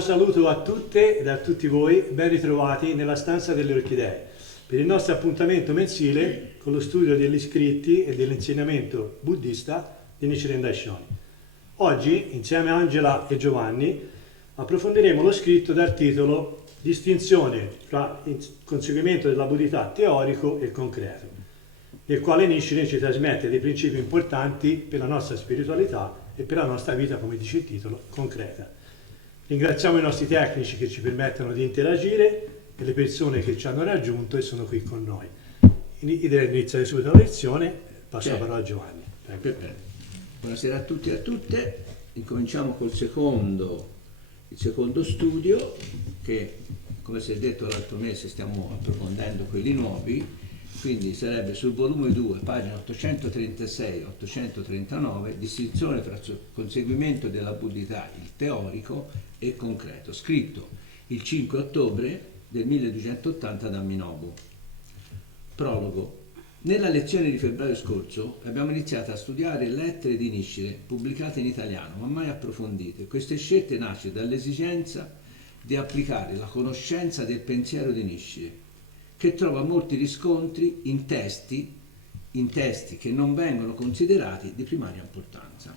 cordiale saluto a tutte ed a tutti voi, ben ritrovati nella stanza delle orchidee per il nostro appuntamento mensile con lo studio degli scritti e dell'insegnamento buddista di Nichiren Daishonin. Oggi, insieme a Angela e Giovanni, approfondiremo lo scritto dal titolo Distinzione tra il conseguimento della buddhità teorico e concreto, nel quale Nichiren ci trasmette dei principi importanti per la nostra spiritualità e per la nostra vita, come dice il titolo, concreta. Ringraziamo i nostri tecnici che ci permettono di interagire e le persone che ci hanno raggiunto e sono qui con noi. Direi di iniziare subito la lezione, passo la parola a Giovanni. Buonasera a tutti e a tutte. Incominciamo col il secondo studio che, come si è detto l'altro mese, stiamo approfondendo quelli nuovi, quindi sarebbe sul volume 2, pagina 836-839, distinzione tra conseguimento della buddhità, il teorico e concreto, scritto il 5 ottobre del 1280 da Minobu. Prologo. Nella lezione di febbraio scorso abbiamo iniziato a studiare lettere di Nichiren pubblicate in italiano ma mai approfondite. Queste scelte nascono dall'esigenza di applicare la conoscenza del pensiero di Nichiren, che trova molti riscontri in testi che non vengono considerati di primaria importanza.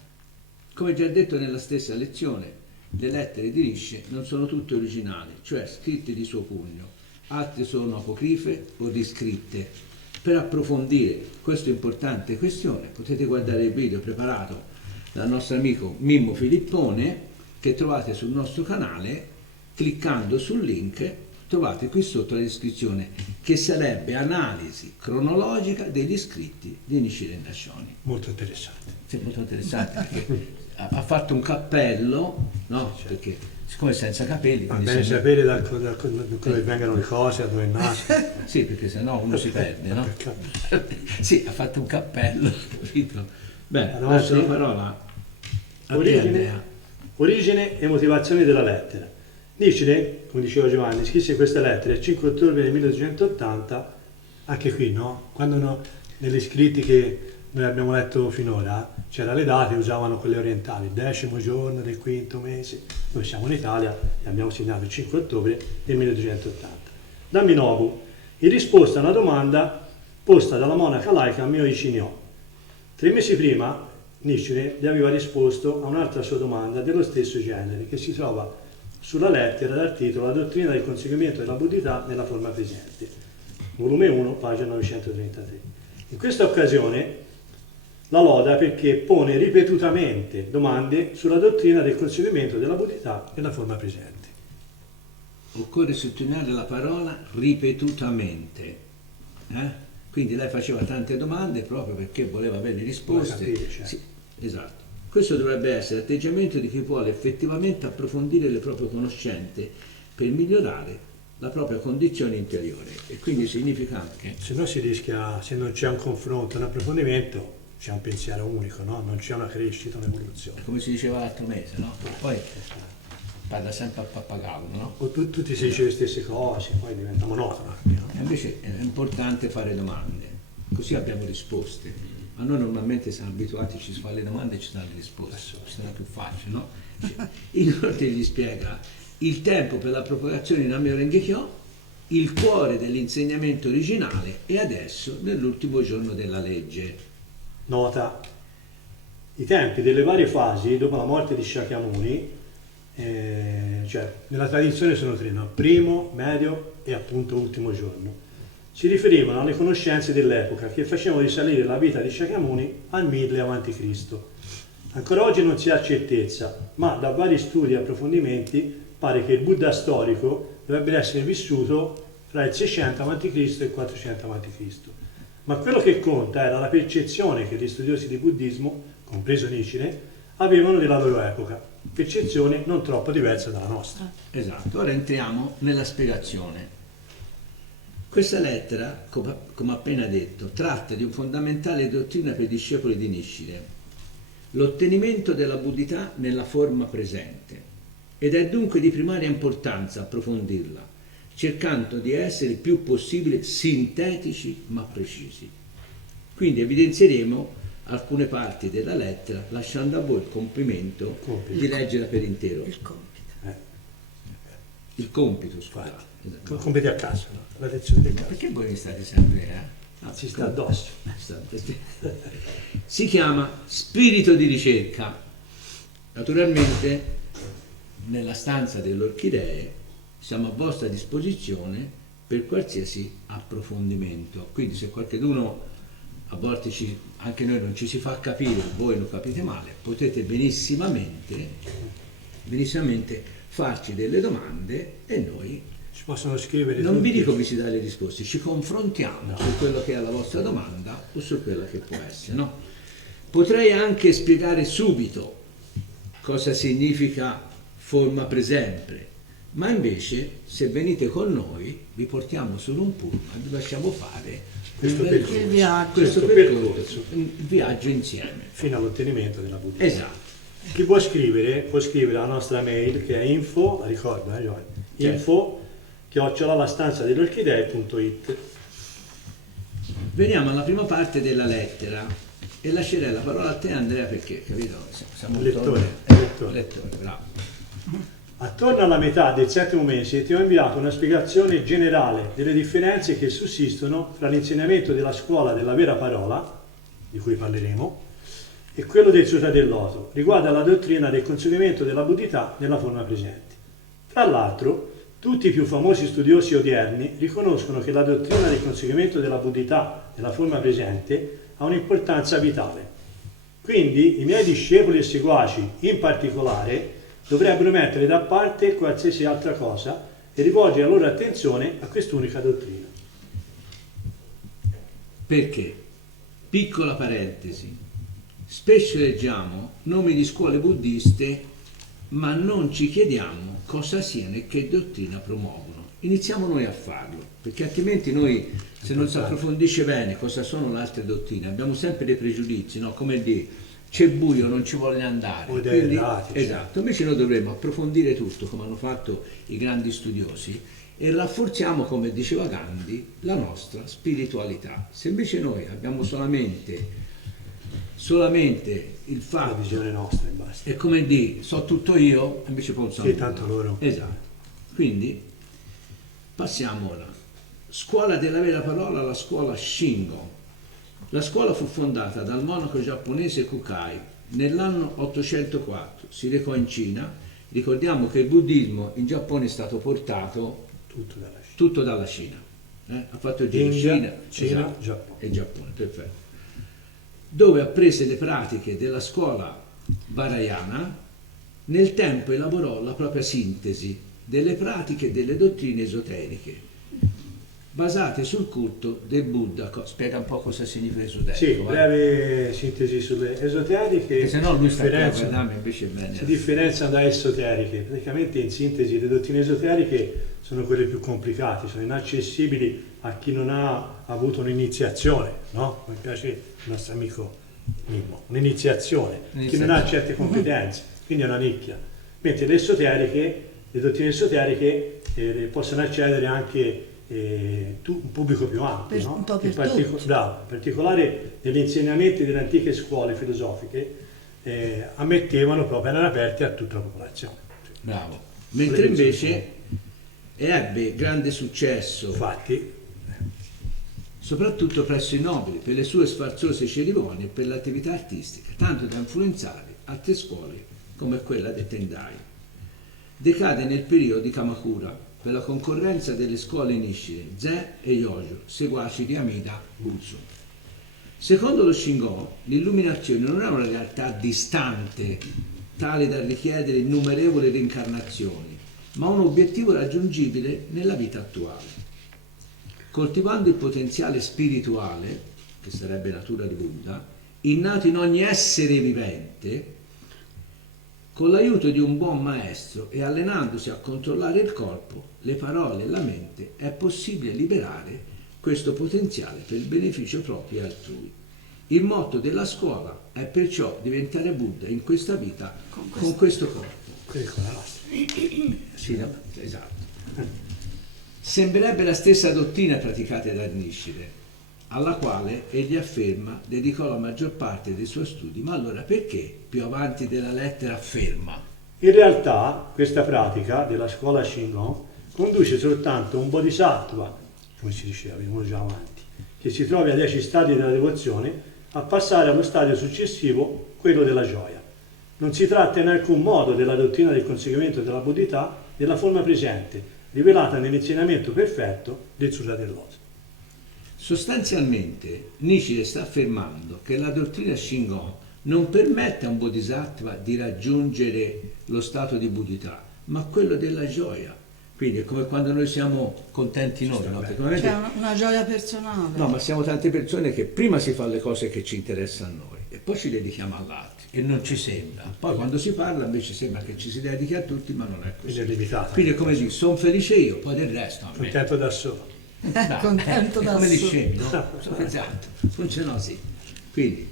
Come già detto nella stessa lezione, le lettere di Nichiren non sono tutte originali, cioè scritte di suo pugno, altre sono apocrife o riscritte. Per approfondire questa importante questione potete guardare il video preparato dal nostro amico Mimmo Filippone, che trovate sul nostro canale. Cliccando sul link trovate qui sotto la descrizione, che sarebbe analisi cronologica degli scritti di Nichiren Daishonin. Molto interessante. Sì, molto interessante, perché ha fatto un cappello, no? Certo. Perché siccome senza capelli... Va bene sapere da dove vengono le cose, da dove nascono. Sì, perché sennò uno si perde, no? Sì, ha fatto un cappello, capito? Bene, lascio la parola a origine e motivazione della lettera. Nichiren, come diceva Giovanni, scrisse queste lettere il 5 ottobre del 1280, anche qui, no? Quando negli scritti che noi abbiamo letto finora, c'era le date, usavano quelle orientali, il 10° giorno del 5° mese. Noi siamo in Italia e abbiamo segnato il 5 ottobre del 1280. Da Minobu, in risposta a una domanda posta dalla monaca laica Myoichi Nyo. 3 mesi prima, Nichiren gli aveva risposto a un'altra sua domanda dello stesso genere, che si trova sulla lettera dal titolo La dottrina del conseguimento della buddhità nella forma presente, volume 1, pagina 933. In questa occasione la loda perché pone ripetutamente domande sulla dottrina del conseguimento della buddhità nella forma presente. Occorre sottolineare la parola ripetutamente. Quindi lei faceva tante domande proprio perché voleva avere le risposte. Capire, certo. Sì, esatto. Questo dovrebbe essere l'atteggiamento di chi vuole effettivamente approfondire le proprie conoscenze per migliorare la propria condizione interiore. E quindi significa anche... Se no si rischia, se non c'è un confronto, un approfondimento, c'è un pensiero unico, no? Non c'è una crescita, un'evoluzione. Come si diceva l'altro mese, no? Poi parla sempre al pappagallo, no? O tutti si dice le stesse cose, poi diventa monotono. No? Invece è importante fare domande, così abbiamo risposte. Ma noi normalmente siamo abituati, ci si fa le domande e ci danno le risposte, ci sarà più facile, no? Inoltre gli spiega il tempo per la propagazione in Namyo Renge-kyo, il cuore dell'insegnamento originale e adesso nell'ultimo giorno della legge. Nota, i tempi delle varie fasi dopo la morte di Shakyamuni, cioè nella tradizione sono 3, no? Primo, medio e appunto ultimo giorno. Si riferivano alle conoscenze dell'epoca che facevano risalire la vita di Shakyamuni al 1000 a.C. Ancora oggi non si ha certezza, ma da vari studi e approfondimenti pare che il Buddha storico dovrebbe essere vissuto fra il 600 a.C. e il 400 a.C. Ma quello che conta era la percezione che gli studiosi di buddismo, compreso Nichiren, avevano della loro epoca, percezione non troppo diversa dalla nostra. Esatto, ora entriamo nella spiegazione. Questa lettera, come appena detto, tratta di un fondamentale dottrina per i discepoli di Nichiren, l'ottenimento della buddhità nella forma presente, ed è dunque di primaria importanza approfondirla, cercando di essere il più possibile sintetici ma precisi. Quindi evidenzieremo alcune parti della lettera, lasciando a voi il compimento di leggerla per intero. Il compito. il compito, scusate. Con compiti a casa, no? La lezione di Ma casa. perché voi mi state sempre, Ci sta addosso. Si chiama spirito di ricerca. Naturalmente nella stanza delle orchidee siamo a vostra disposizione per qualsiasi approfondimento. Quindi se qualcuno a volte anche noi non ci si fa capire, voi lo capite male, potete benissimamente farci delle domande e noi Ci possono scrivere non vi tutti. dico vi si dà le risposte, ci confrontiamo su quello che è la vostra domanda o su quella che può essere, no? Potrei anche spiegare subito cosa significa forma presente, ma invece se venite con noi vi portiamo su un pullman, vi lasciamo fare Questo questo percorso, il viaggio insieme. Fino all'ottenimento della buddha. Esatto. Chi può scrivere alla nostra mail che è info, la ricorda Giovanni? Certo. info@lastanzadell'orchidee.it. Veniamo alla prima parte della lettera e lascerei la parola a te Andrea perché, capito? Siamo Lettore. lettore, bravo. Attorno alla metà del 7° mese ti ho inviato una spiegazione generale delle differenze che sussistono fra l'insegnamento della scuola della vera parola, di cui parleremo, e quello del suo fratelloto, riguardo alla dottrina del conseguimento della buddhità nella forma presente. Tra l'altro, tutti i più famosi studiosi odierni riconoscono che la dottrina del conseguimento della buddhità nella forma presente ha un'importanza vitale. Quindi i miei discepoli e seguaci, in particolare, dovrebbero mettere da parte qualsiasi altra cosa e rivolgere la loro attenzione a quest'unica dottrina. Perché? Piccola parentesi. Spesso leggiamo nomi di scuole buddiste, ma non ci chiediamo cosa siano e che dottrina promuovono. Iniziamo noi a farlo, perché altrimenti noi, se non si approfondisce bene cosa sono le altre dottrine, abbiamo sempre dei pregiudizi, no? Come dire, c'è buio, non ci voglio andare. Quindi, esatto, invece noi dovremmo approfondire tutto, come hanno fatto i grandi studiosi, e rafforziamo, come diceva Gandhi, la nostra spiritualità. Se invece noi abbiamo solamente il La fatto, visione nostra e basta. è come dire, so tutto io, invece poi non so Sì, nulla. tanto loro. Esatto. Quindi passiamo ora. Scuola della vera parola, la scuola Shingon. La scuola fu fondata dal monaco giapponese Kukai nell'anno 804. Si recò in Cina. Ricordiamo che il buddismo in Giappone è stato portato tutto dalla Cina. Ha fatto il giro Cina, esatto, Giappone. e Giappone, perfetto. Dove apprese le pratiche della scuola Vajrayana, nel tempo elaborò la propria sintesi delle pratiche e delle dottrine esoteriche basate sul culto del Buddha. Spiega un po' cosa significa esoterico. Sì, breve sintesi sulle esoteriche. Se no lui sta qui a guardarmi invece bene. Si differenziano da esoteriche. Praticamente in sintesi le dottrine esoteriche sono quelle più complicate, sono inaccessibili a chi non ha avuto un'iniziazione, no? Mi piace il nostro amico Mimmo, un'iniziazione, chi non ha certe competenze, quindi è una nicchia. Mentre le dottrine esoteriche possono accedere anche un pubblico più ampio, no? Un po' per bravo, in particolare negli insegnamenti delle antiche scuole filosofiche ammettevano proprio, erano aperti a tutta la popolazione. Bravo. Mentre invece ebbe grande successo, Infatti, soprattutto presso i nobili, per le sue sfarzose cerimonie e per l'attività artistica, tanto da influenzare altre scuole come quella dei Tendai. Decade nel periodo di Kamakura per la concorrenza delle scuole Nichiren, Zen e Yojo, seguaci di Amida Butsu. Secondo lo Shingon, l'illuminazione non è una realtà distante, tale da richiedere innumerevoli reincarnazioni, ma un obiettivo raggiungibile nella vita attuale. Coltivando il potenziale spirituale, che sarebbe natura di Buddha, innato in ogni essere vivente, con l'aiuto di un buon maestro e allenandosi a controllare il corpo, le parole e la mente, è possibile liberare questo potenziale per il beneficio proprio e altrui. Il motto della scuola è perciò diventare Buddha in questa vita con questo corpo. quella è la nostra. Sì, no? Esatto. Sembrerebbe la stessa dottrina praticata da Nichiren, alla quale egli afferma dedicò la maggior parte dei suoi studi. Ma allora perché più avanti della lettera afferma? In realtà questa pratica della scuola Shingon conduce soltanto un bodhisattva, come si diceva, veniamo già avanti, che si trovi a 10 stadi della devozione, a passare allo stadio successivo, quello della gioia. Non si tratta in alcun modo della dottrina del conseguimento della Buddhità nella forma presente, rivelata nell'insegnamento perfetto del Sutra del Loto. Sostanzialmente Nichiren sta affermando che la dottrina Shingon non permette a un bodhisattva di raggiungere lo stato di Buddhità, ma quello della gioia. Quindi è come quando noi siamo contenti noi, no? Perché ovviamente- C'è una gioia personale. no, ma siamo tante persone che prima si fa le cose che ci interessano a noi e poi ci dedichiamo all'altro e non ci sembra. Poi quando si parla invece sembra che ci si dedichi a tutti, ma non è Quindi è così. limitata. Quindi è come dire, sono felice io, poi del resto a me. Contento da solo. Dai, Contento è da come gli solo. scemi, no? Esatto, funziona così. Quindi,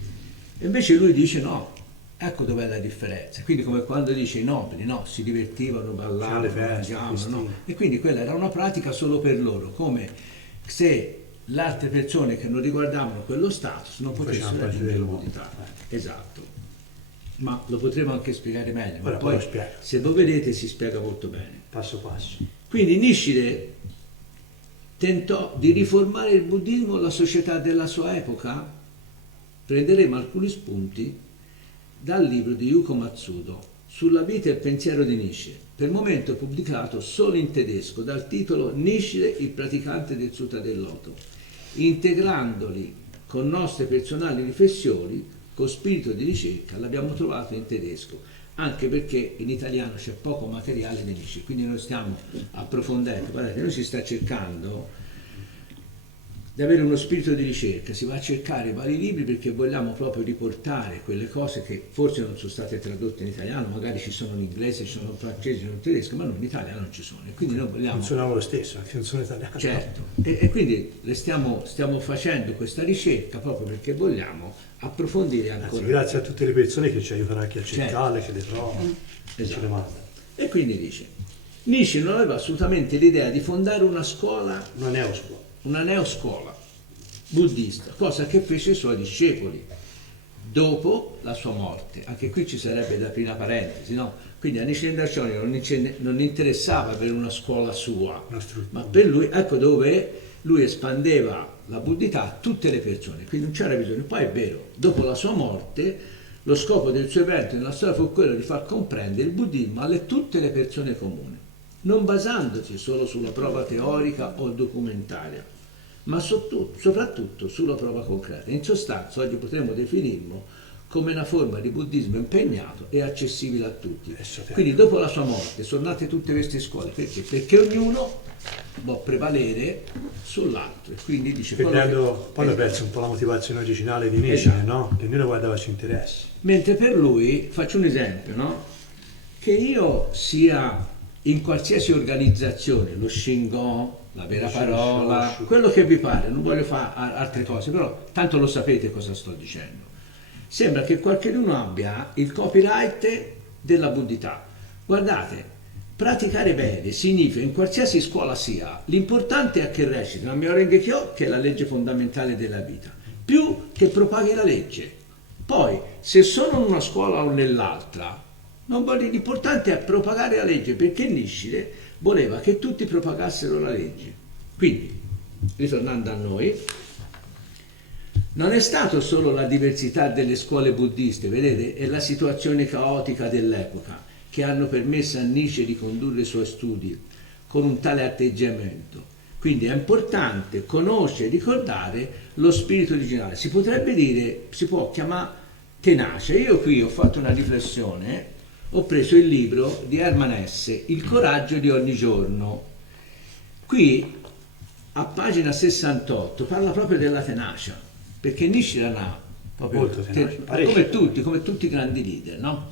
invece lui dice no, ecco dov'è la differenza. Quindi come quando dice i nobili, no, si divertivano, ballavano, Alle feste, mangiavano, no? festine. E quindi quella era una pratica solo per loro, come se le altre persone che non riguardavano quello status non potessero facevano parte raggiungere del la mondo. Buddhità. Esatto. Ma lo potremo anche spiegare meglio, ma Ora poi lo spiego. se lo vedete si spiega molto bene. Passo passo. Quindi Nichiren tentò di riformare il buddismo alla società della sua epoca. Prenderemo alcuni spunti dal libro di Yuko Matsudo sulla vita e il pensiero di Nichiren, per il momento pubblicato solo in tedesco dal titolo Nichiren, il praticante del Sutra del Loto, integrandoli con nostre personali riflessioni con spirito di ricerca. L'abbiamo trovato in tedesco, anche perché in italiano c'è poco materiale di Nichiren, quindi noi stiamo approfondendo. Guardate, noi si sta cercando di avere uno spirito di ricerca, si va a cercare vari libri perché vogliamo proprio riportare quelle cose che forse non sono state tradotte in italiano, magari ci sono in inglese, ci sono in francese, ci sono in tedesco, ma non in italiano non ci sono, e quindi noi vogliamo... Funzionava lo stesso, anche se non sono italiano. Certo, e quindi stiamo facendo questa ricerca proprio perché vogliamo approfondire Anzi, ancora. grazie a tutte le persone che ci aiutano anche a Certo. cercarle, che le trovano, che ce le mandano. E quindi dice, Nichiren non aveva assolutamente l'idea di fondare una scuola, Una neoscuola. una neoscuola buddista, cosa che fece i suoi discepoli dopo la sua morte. Anche qui ci sarebbe da aprire una parentesi, no? Quindi a Nichiren Daishonin non interessava avere una scuola sua, Una struttura. ma per lui, ecco dove lui espandeva la buddhità a tutte le persone, quindi non c'era bisogno. Poi è vero, dopo la sua morte, lo scopo del suo evento nella storia fu quello di far comprendere il buddismo a tutte le persone comuni, non basandosi solo sulla prova teorica o documentaria, ma soprattutto sulla prova concreta. In sostanza oggi potremmo definirlo come una forma di buddismo impegnato e accessibile a tutti. Quindi dopo la sua morte sono nate tutte queste scuole, perché? Perché ognuno può prevalere sull'altro, e quindi dice quello Perdendo, poi hanno che- perso un po' la motivazione originale di Nichiren, Esatto. no? Che ognuno guardava i suoi interessi. Mentre per lui, faccio un esempio, no? Che io sia in qualsiasi organizzazione, lo Shingon, la vera Lo parola, Shoshu. quello che vi pare, non voglio fare altre cose, però tanto lo sapete cosa sto dicendo. Sembra che qualcuno abbia il copyright della buddhità. Guardate, praticare bene significa, in qualsiasi scuola sia, l'importante è che reciti la Myoho Renge Kyo, che è la legge fondamentale della vita, più che propaghi la legge. Poi, se sono in una scuola o nell'altra, l'importante è propagare la legge, perché Nichiren voleva che tutti propagassero la legge. Quindi, ritornando a noi, non è stato solo la diversità delle scuole buddiste, vedete, e la situazione caotica dell'epoca che hanno permesso a Nichiren di condurre i suoi studi con un tale atteggiamento. Quindi è importante conoscere e ricordare lo spirito originale. Si potrebbe dire, si può chiamare tenacia. Io qui ho fatto una riflessione, ho preso il libro di Hermann Hesse, Il coraggio di ogni giorno. Qui, a pagina 68, parla proprio della tenacia, perché Nichiren ha proprio Molto tenace, parecchio. come tutti i grandi leader, no?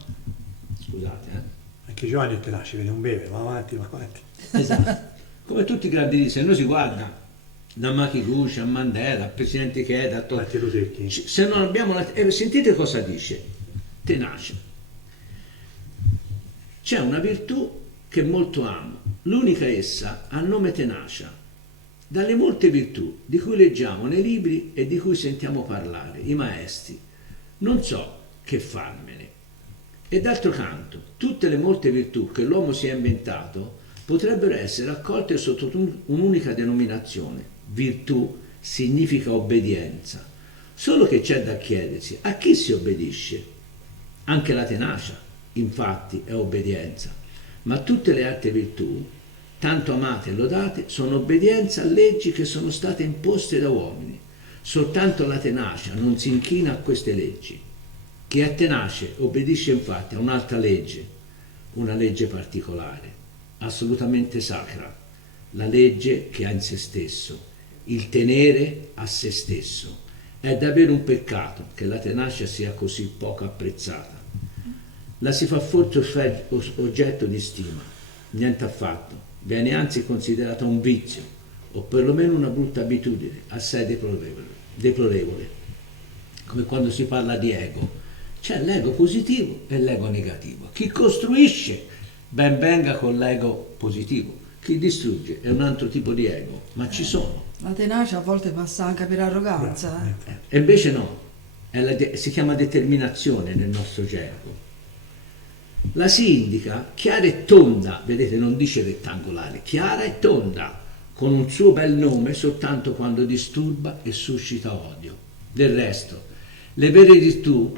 Scusate, Anche Giovanni è tenace, vede, non beve, va avanti, va avanti. Esatto. Come tutti i grandi leader, se noi si guarda da Makiguchi a Mandela, al presidente Keda, Martin Luther King. se non abbiamo sentite cosa dice? Tenace. C'è una virtù che molto amo, l'unica essa ha nome tenacia. Dalle molte virtù di cui leggiamo nei libri e di cui sentiamo parlare i maestri, non so che farmene. E d'altro canto, tutte le molte virtù che l'uomo si è inventato potrebbero essere raccolte sotto un'unica denominazione. Virtù significa obbedienza. Solo che c'è da chiedersi a chi si obbedisce. Anche la tenacia, infatti, è obbedienza, ma tutte le altre virtù, tanto amate e lodate, sono obbedienza a leggi che sono state imposte da uomini. Soltanto la tenacia non si inchina a queste leggi. Chi è tenace obbedisce infatti a un'altra legge, una legge particolare, assolutamente sacra, la legge che ha in se stesso, il tenere a se stesso. È davvero un peccato che la tenacia sia così poco apprezzata. La si fa forse oggetto di stima, niente affatto, viene anzi considerata un vizio, o perlomeno una brutta abitudine, assai deplorevole, come quando si parla di ego. C'è l'ego positivo e l'ego negativo. Chi costruisce, ben venga con l'ego positivo. Chi distrugge è un altro tipo di ego, ma ci sono. La tenacia a volte passa anche per arroganza. E invece no, si chiama determinazione nel nostro gergo. La si indica chiara e tonda, vedete, non dice rettangolare, chiara e tonda, con un suo bel nome soltanto quando disturba e suscita odio. Del resto, le vere virtù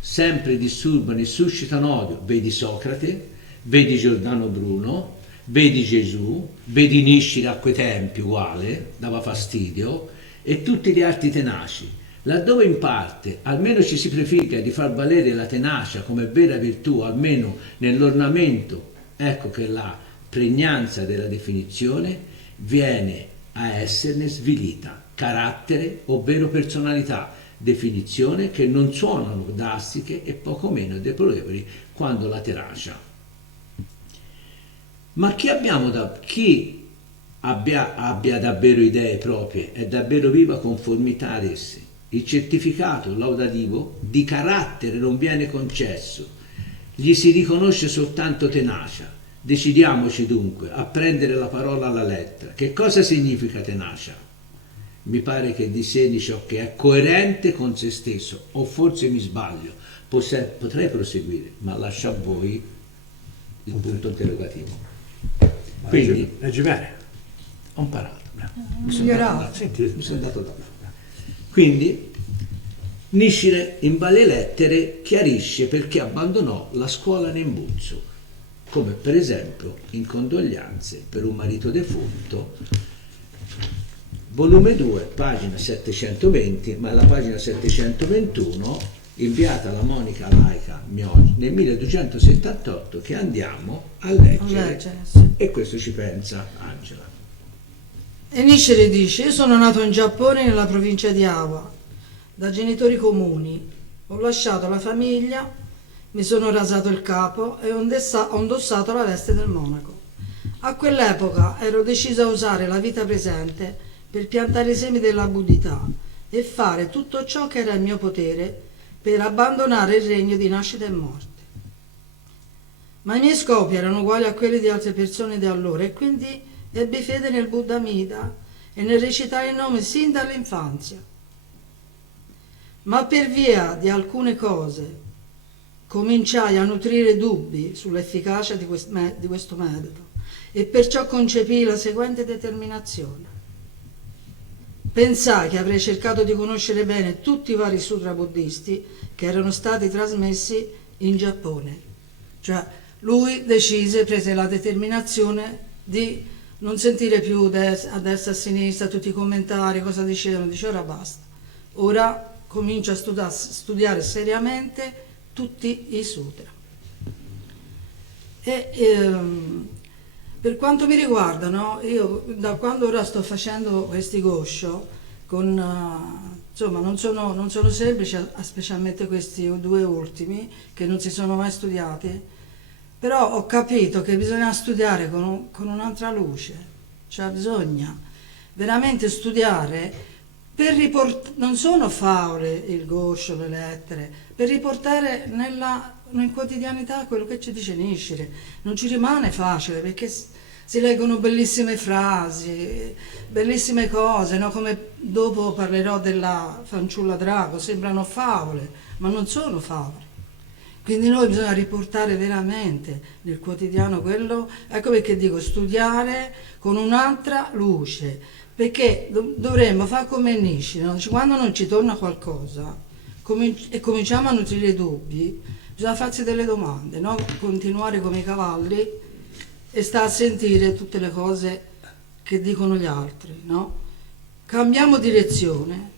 sempre disturbano e suscitano odio. Vedi Socrate, vedi Giordano Bruno, vedi Gesù, vedi Niscire a quei tempi uguale, dava fastidio, e tutti gli altri tenaci. Laddove in parte almeno ci si prefigga di far valere la tenacia come vera virtù, almeno nell'ornamento, ecco che la pregnanza della definizione viene a esserne svilita, carattere ovvero personalità, definizione che non suonano dastiche e poco meno deplorevoli quando la tenacia. Ma chi abbia davvero idee proprie e davvero viva conformità ad esse, il certificato laudativo di carattere non viene concesso, gli si riconosce soltanto tenacia. Decidiamoci dunque a prendere la parola alla lettera. Che cosa significa tenacia? Mi pare che disegni ciò che è coerente con se stesso, o forse mi sbaglio, potrei proseguire, ma lascio a voi il punto interrogativo. Quindi, leggi bene. ho imparato, mi Migliorato. sono dato da. Quindi, Niscire in varie lettere chiarisce perché abbandonò la scuola Nembuzzo, come per esempio in Condoglianze per un marito defunto, volume 2, pagina 720, ma è la pagina 721 inviata alla Monica Laica Mioggi nel 1278 che andiamo a leggere, Sì. e questo ci pensa Angela. E Niscire dice: io sono nato in Giappone, nella provincia di Awa, da genitori comuni. Ho lasciato la famiglia, mi sono rasato il capo e ho indossato la veste del monaco. A quell'epoca ero decisa a usare la vita presente per piantare i semi della buddhità e fare tutto ciò che era in mio potere per abbandonare il regno di nascita e morte. Ma i miei scopi erano uguali a quelli di altre persone di allora, e quindi ebbi fede nel Buddha Amida e nel recitare il nome sin dall'infanzia. Ma per via di alcune cose cominciai a nutrire dubbi sull'efficacia di questo metodo, e perciò concepii la seguente determinazione. Pensai che avrei cercato di conoscere bene tutti i vari sutra buddisti che erano stati trasmessi in Giappone. Cioè, lui prese la determinazione di non sentire più a destra e a sinistra tutti i commentari, cosa dicevano. Dice: ora basta, ora comincio a studiare seriamente tutti i sutra. Per quanto mi riguarda, no, io da quando ora sto facendo questi gosho, insomma non sono semplici, specialmente questi due ultimi che non si sono mai studiati, però ho capito che bisogna studiare con un'altra luce, cioè bisogna veramente studiare per non sono favole il gosho, le lettere, per riportare in quotidianità quello che ci dice Niscire. Non ci rimane facile, perché si leggono bellissime frasi, bellissime cose, no? Come dopo parlerò della fanciulla drago, sembrano favole, ma non sono favole. Quindi noi bisogna riportare veramente nel quotidiano quello, ecco perché dico studiare con un'altra luce, perché dovremmo fare come Nietzsche, no? Cioè, quando non ci torna qualcosa e cominciamo a nutrire dubbi, bisogna farsi delle domande, no? Continuare come i cavalli e sta a sentire tutte le cose che dicono gli altri, no? Cambiamo direzione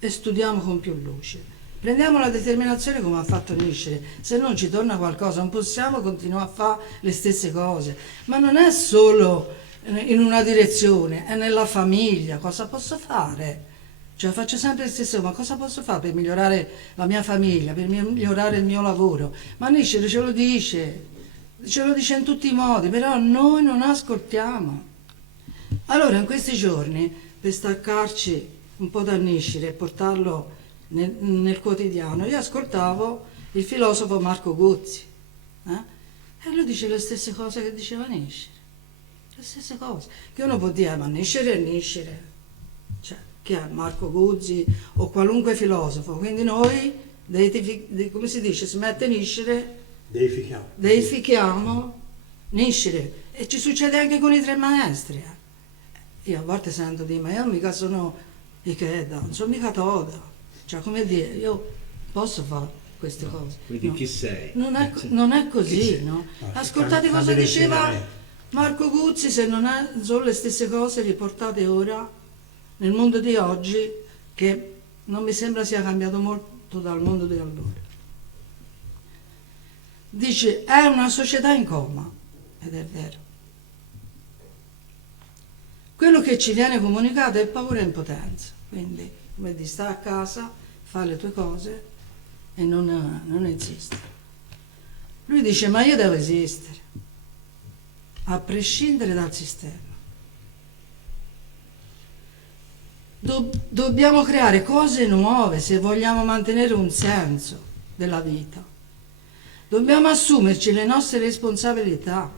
e studiamo con più luce. Prendiamo la determinazione come ha fatto Nietzsche, se non ci torna qualcosa non possiamo continuare a fare le stesse cose, ma non è solo in una direzione, è nella famiglia, cosa posso fare? Cioè faccio sempre le stesse cose, ma cosa posso fare per migliorare la mia famiglia, per migliorare il mio lavoro? Ma Nietzsche ce lo dice in tutti i modi, però noi non ascoltiamo. Allora in questi giorni, per staccarci un po' da Nietzsche e portarlo nel quotidiano, io ascoltavo il filosofo Marco Guzzi, e lui dice le stesse cose che diceva Nietzsche, le stesse cose, che uno può dire, ma Nietzsche è Nietzsche, cioè, che è Marco Guzzi o qualunque filosofo, quindi noi, come si dice, si mette Nietzsche, deifichiamo Nietzsche, e ci succede anche con i tre maestri. Io a volte sento dire, ma io mica sono Ikeda, non sono mica Toda. Cioè, come dire, io posso fare queste cose. Quindi no. chi sei? Non è così, no? Ascoltate cosa diceva Marco Guzzi, se non sono le stesse cose riportate ora nel mondo di oggi, che non mi sembra sia cambiato molto dal mondo di allora. Dice, è una società in coma, ed è vero. Quello che ci viene comunicato è paura e impotenza, quindi come di sta a casa, fai le tue cose e non esistere. Lui dice, ma io devo esistere, a prescindere dal sistema. Dobbiamo creare cose nuove se vogliamo mantenere un senso della vita. Dobbiamo assumerci le nostre responsabilità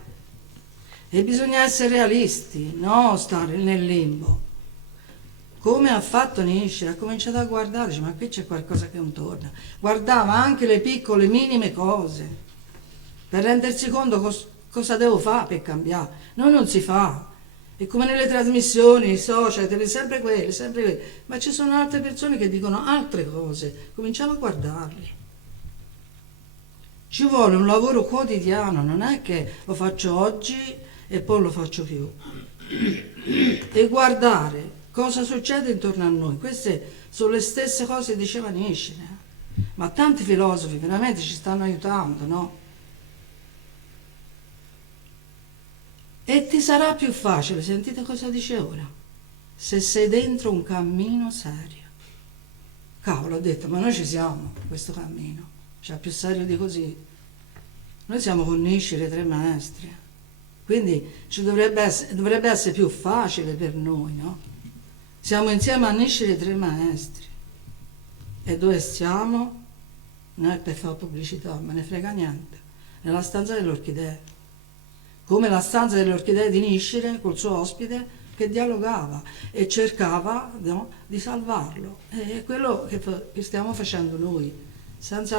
e bisogna essere realisti, non stare nel limbo. Come ha fatto Nietzsche, ha cominciato a guardare, dice, ma qui c'è qualcosa che non torna. Guardava anche le piccole, minime cose, per rendersi conto cosa devo fare per cambiare. Non si fa. E come nelle trasmissioni, i social, sempre quelle. Ma ci sono altre persone che dicono altre cose. Cominciamo a guardarli. Ci vuole un lavoro quotidiano, non è che lo faccio oggi e poi lo faccio più. E guardare cosa succede intorno a noi. Queste sono le stesse cose che diceva Nietzsche, ma tanti filosofi veramente ci stanno aiutando, no? E ti sarà più facile, sentite cosa dice ora, se sei dentro un cammino serio. Cavolo, ho detto, ma noi ci siamo, questo cammino, cioè più serio di così. Noi siamo con Nietzsche, le tre maestri, quindi dovrebbe essere più facile per noi, no? Siamo insieme a Nietzsche, le tre maestri. E dove stiamo? Non è per fare pubblicità, me ne frega niente. Nella stanza delle orchidee. Come la stanza delle orchidee di Nietzsche col suo ospite che dialogava e cercava, no, di salvarlo. È quello che stiamo facendo noi, senza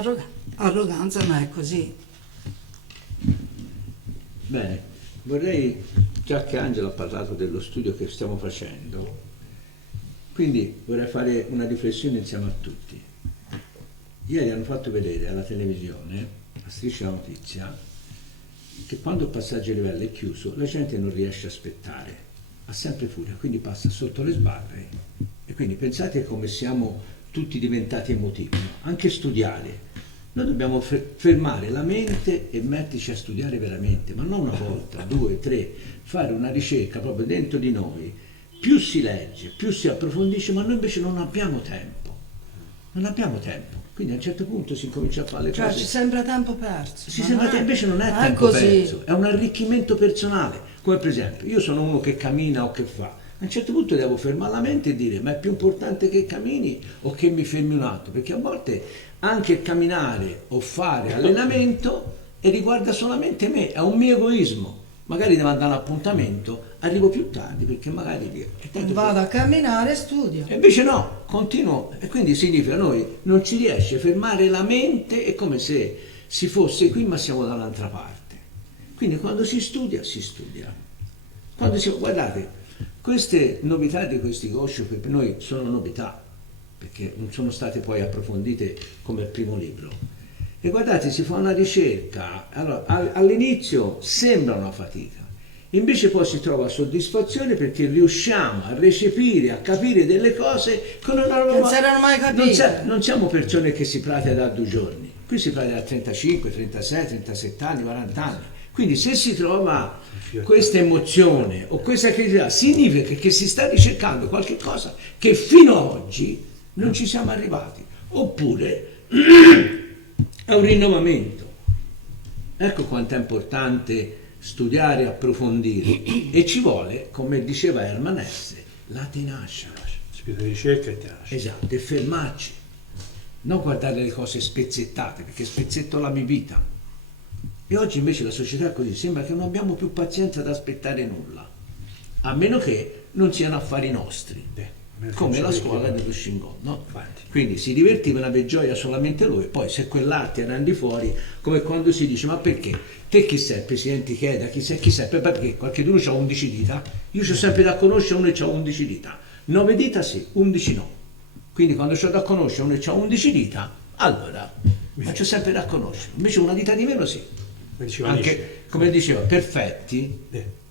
arroganza, ma è così. Bene, vorrei, già che Angela ha parlato dello studio che stiamo facendo, quindi vorrei fare una riflessione insieme a tutti. Ieri hanno fatto vedere alla televisione, a Striscia la Notizia, che quando il passaggio a livello è chiuso la gente non riesce a aspettare, ha sempre furia, quindi passa sotto le sbarre. E quindi pensate come siamo tutti diventati emotivi, no? Anche studiare. Noi dobbiamo fermare la mente e metterci a studiare veramente, ma non una volta, 2, 3, fare una ricerca proprio dentro di noi. Più si legge, più si approfondisce, ma noi invece non abbiamo tempo. Non abbiamo tempo. Quindi a un certo punto si comincia a fare le cose. Cioè ci sembra tempo perso. Invece non è tempo perso, è un arricchimento personale. Come per esempio, io sono uno che cammina o che fa. A un certo punto devo fermare la mente e dire, ma è più importante che cammini o che mi fermi un attimo? Perché a volte anche camminare o fare allenamento riguarda solamente me, è un mio egoismo. Magari devo andare all'appuntamento, arrivo più tardi perché magari vado a camminare e studio. E invece no, continuo. E quindi significa noi non ci riesce a fermare la mente, è come se si fosse qui ma siamo da un'altra parte. Quindi quando si studia, si studia. Guardate, queste novità di questi Gosho per noi sono novità, perché non sono state poi approfondite come il primo libro. E guardate, si fa una ricerca, allora, all'inizio sembra una fatica, invece poi si trova soddisfazione perché riusciamo a recepire, a capire delle cose che non Non si erano mai capite. Non siamo persone che si pratica da 2 giorni, qui si pratica da 35, 36, 37 anni, 40 anni. Quindi se si trova questa emozione o questa criticità, significa che si sta ricercando qualche cosa che fino ad oggi non ci siamo arrivati, oppure è un rinnovamento. Ecco quanto è importante studiare, approfondire, e ci vuole, come diceva Hermann Hesse, la tenacia. Spirito di ricerca e tenacia. Esatto, e fermarci, non guardare le cose spezzettate, perché spezzetto la mia vita. E oggi invece la società è così, sembra che non abbiamo più pazienza ad aspettare nulla, a meno che non siano affari nostri, come la scuola dello Shingon, no? Quindi si divertivano, aveva gioia solamente lui, e poi se quell'arte era di fuori, come quando si dice, ma perché? Te chi sei? Il presidente Cheda, chi sei? Perché? Qualcuno ha 11 dita, io c'ho sempre da conoscere uno che ha 11 dita, 9 dita sì, 11 no. Quindi quando c'ho da conoscere uno che ha 11 dita, allora faccio sempre da conoscere, invece una dita di meno sì. Anche, come diceva, perfetti,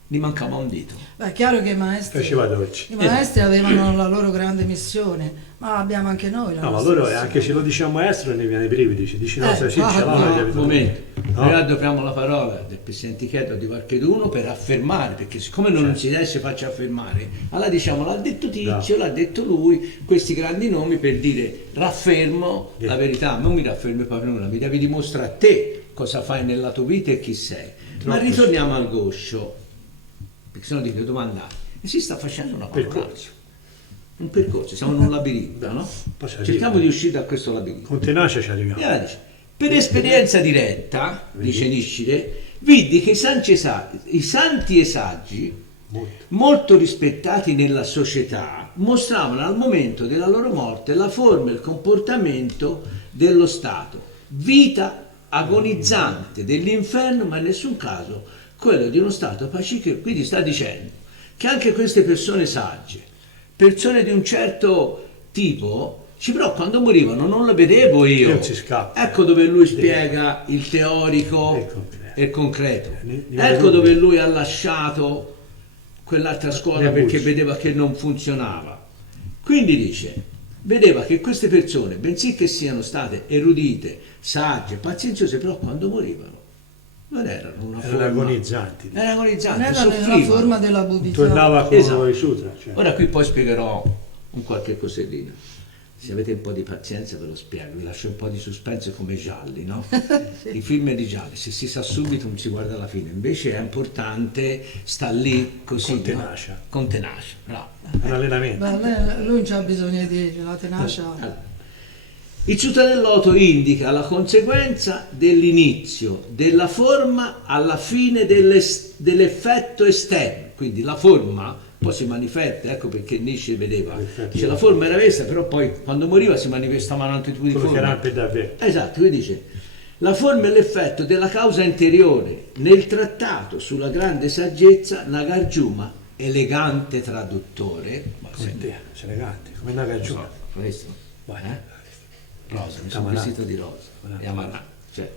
gli mancava un dito. Beh, è chiaro che Faceva dolci. i maestri avevano la loro grande missione, ma abbiamo anche noi la No, ma nostra loro, missione. anche se lo diciamo estero, ne viene i brividi. Dici nostra, sì, ce l'hanno. Un momento, No? noi adoperiamo la parola del presidente Chiedo di qualcheduno per affermare, perché siccome non si riesce faccia affermare, allora diciamo l'ha detto Tizio, l'ha detto lui, questi grandi nomi per dire raffermo la verità, non mi raffermi proprio nulla, mi devi dimostrare a te cosa fai nella tua vita e chi sei. Ma ritorniamo al Gosho, perché sennò dico dove andare. E si sta facendo una Percorso. un percorso, siamo in un labirinto, no? Cerchiamo di uscire da questo labirinto. Con tenacia ci arriviamo. E allora dice, per esperienza diretta, dice Nishide, vidi che i santi e saggi, molto rispettati nella società, mostravano al momento della loro morte la forma e il comportamento dello stato, vita agonizzante dell'inferno, ma in nessun caso quello di uno stato pacifico. Quindi sta dicendo che anche queste persone sagge, persone di un certo tipo, però quando morivano non lo vedevo io. Non si scappa. Ecco dove lui spiega il teorico e il concreto. Ecco dove lui ha lasciato quell'altra scuola perché vedeva che non funzionava. Quindi dice, vedeva che queste persone, bensì che siano state erudite, sagge, pazienziose, però quando morivano non erano una forma agonizzanti. erano agonizzanti, Non era nella soffrivano. forma della buddhità. Tornava con Esatto. i sutra. Cioè. Ora qui poi spiegherò un qualche cosellino. Se avete un po' di pazienza ve lo spiego, vi lascio un po' di suspense come Gialli, no? I film di Gialli, se si sa subito non si guarda alla fine, invece è importante sta lì così, Con tenacia. No? Con tenacia, bravo. Un allenamento. Beh, lui non c'ha bisogno di la tenacia. Allora, il Sutra del Loto indica la conseguenza dell'inizio, della forma alla fine dell'effetto esterno, quindi la forma poi si manifesta, ecco perché Nietzsche vedeva, dice la forma era questa, però poi quando moriva si manifestavano altri tipi di Quello che forme. rampe davvero. Esatto, lui dice la forma è l'effetto della causa interiore. Nel trattato sulla grande saggezza Nagarjuna, elegante traduttore, Come te, sei elegante, come Nagarjuna. questo, Vai. rosa, mi sono Amarante. vestito di rosa, è amarante, cioè.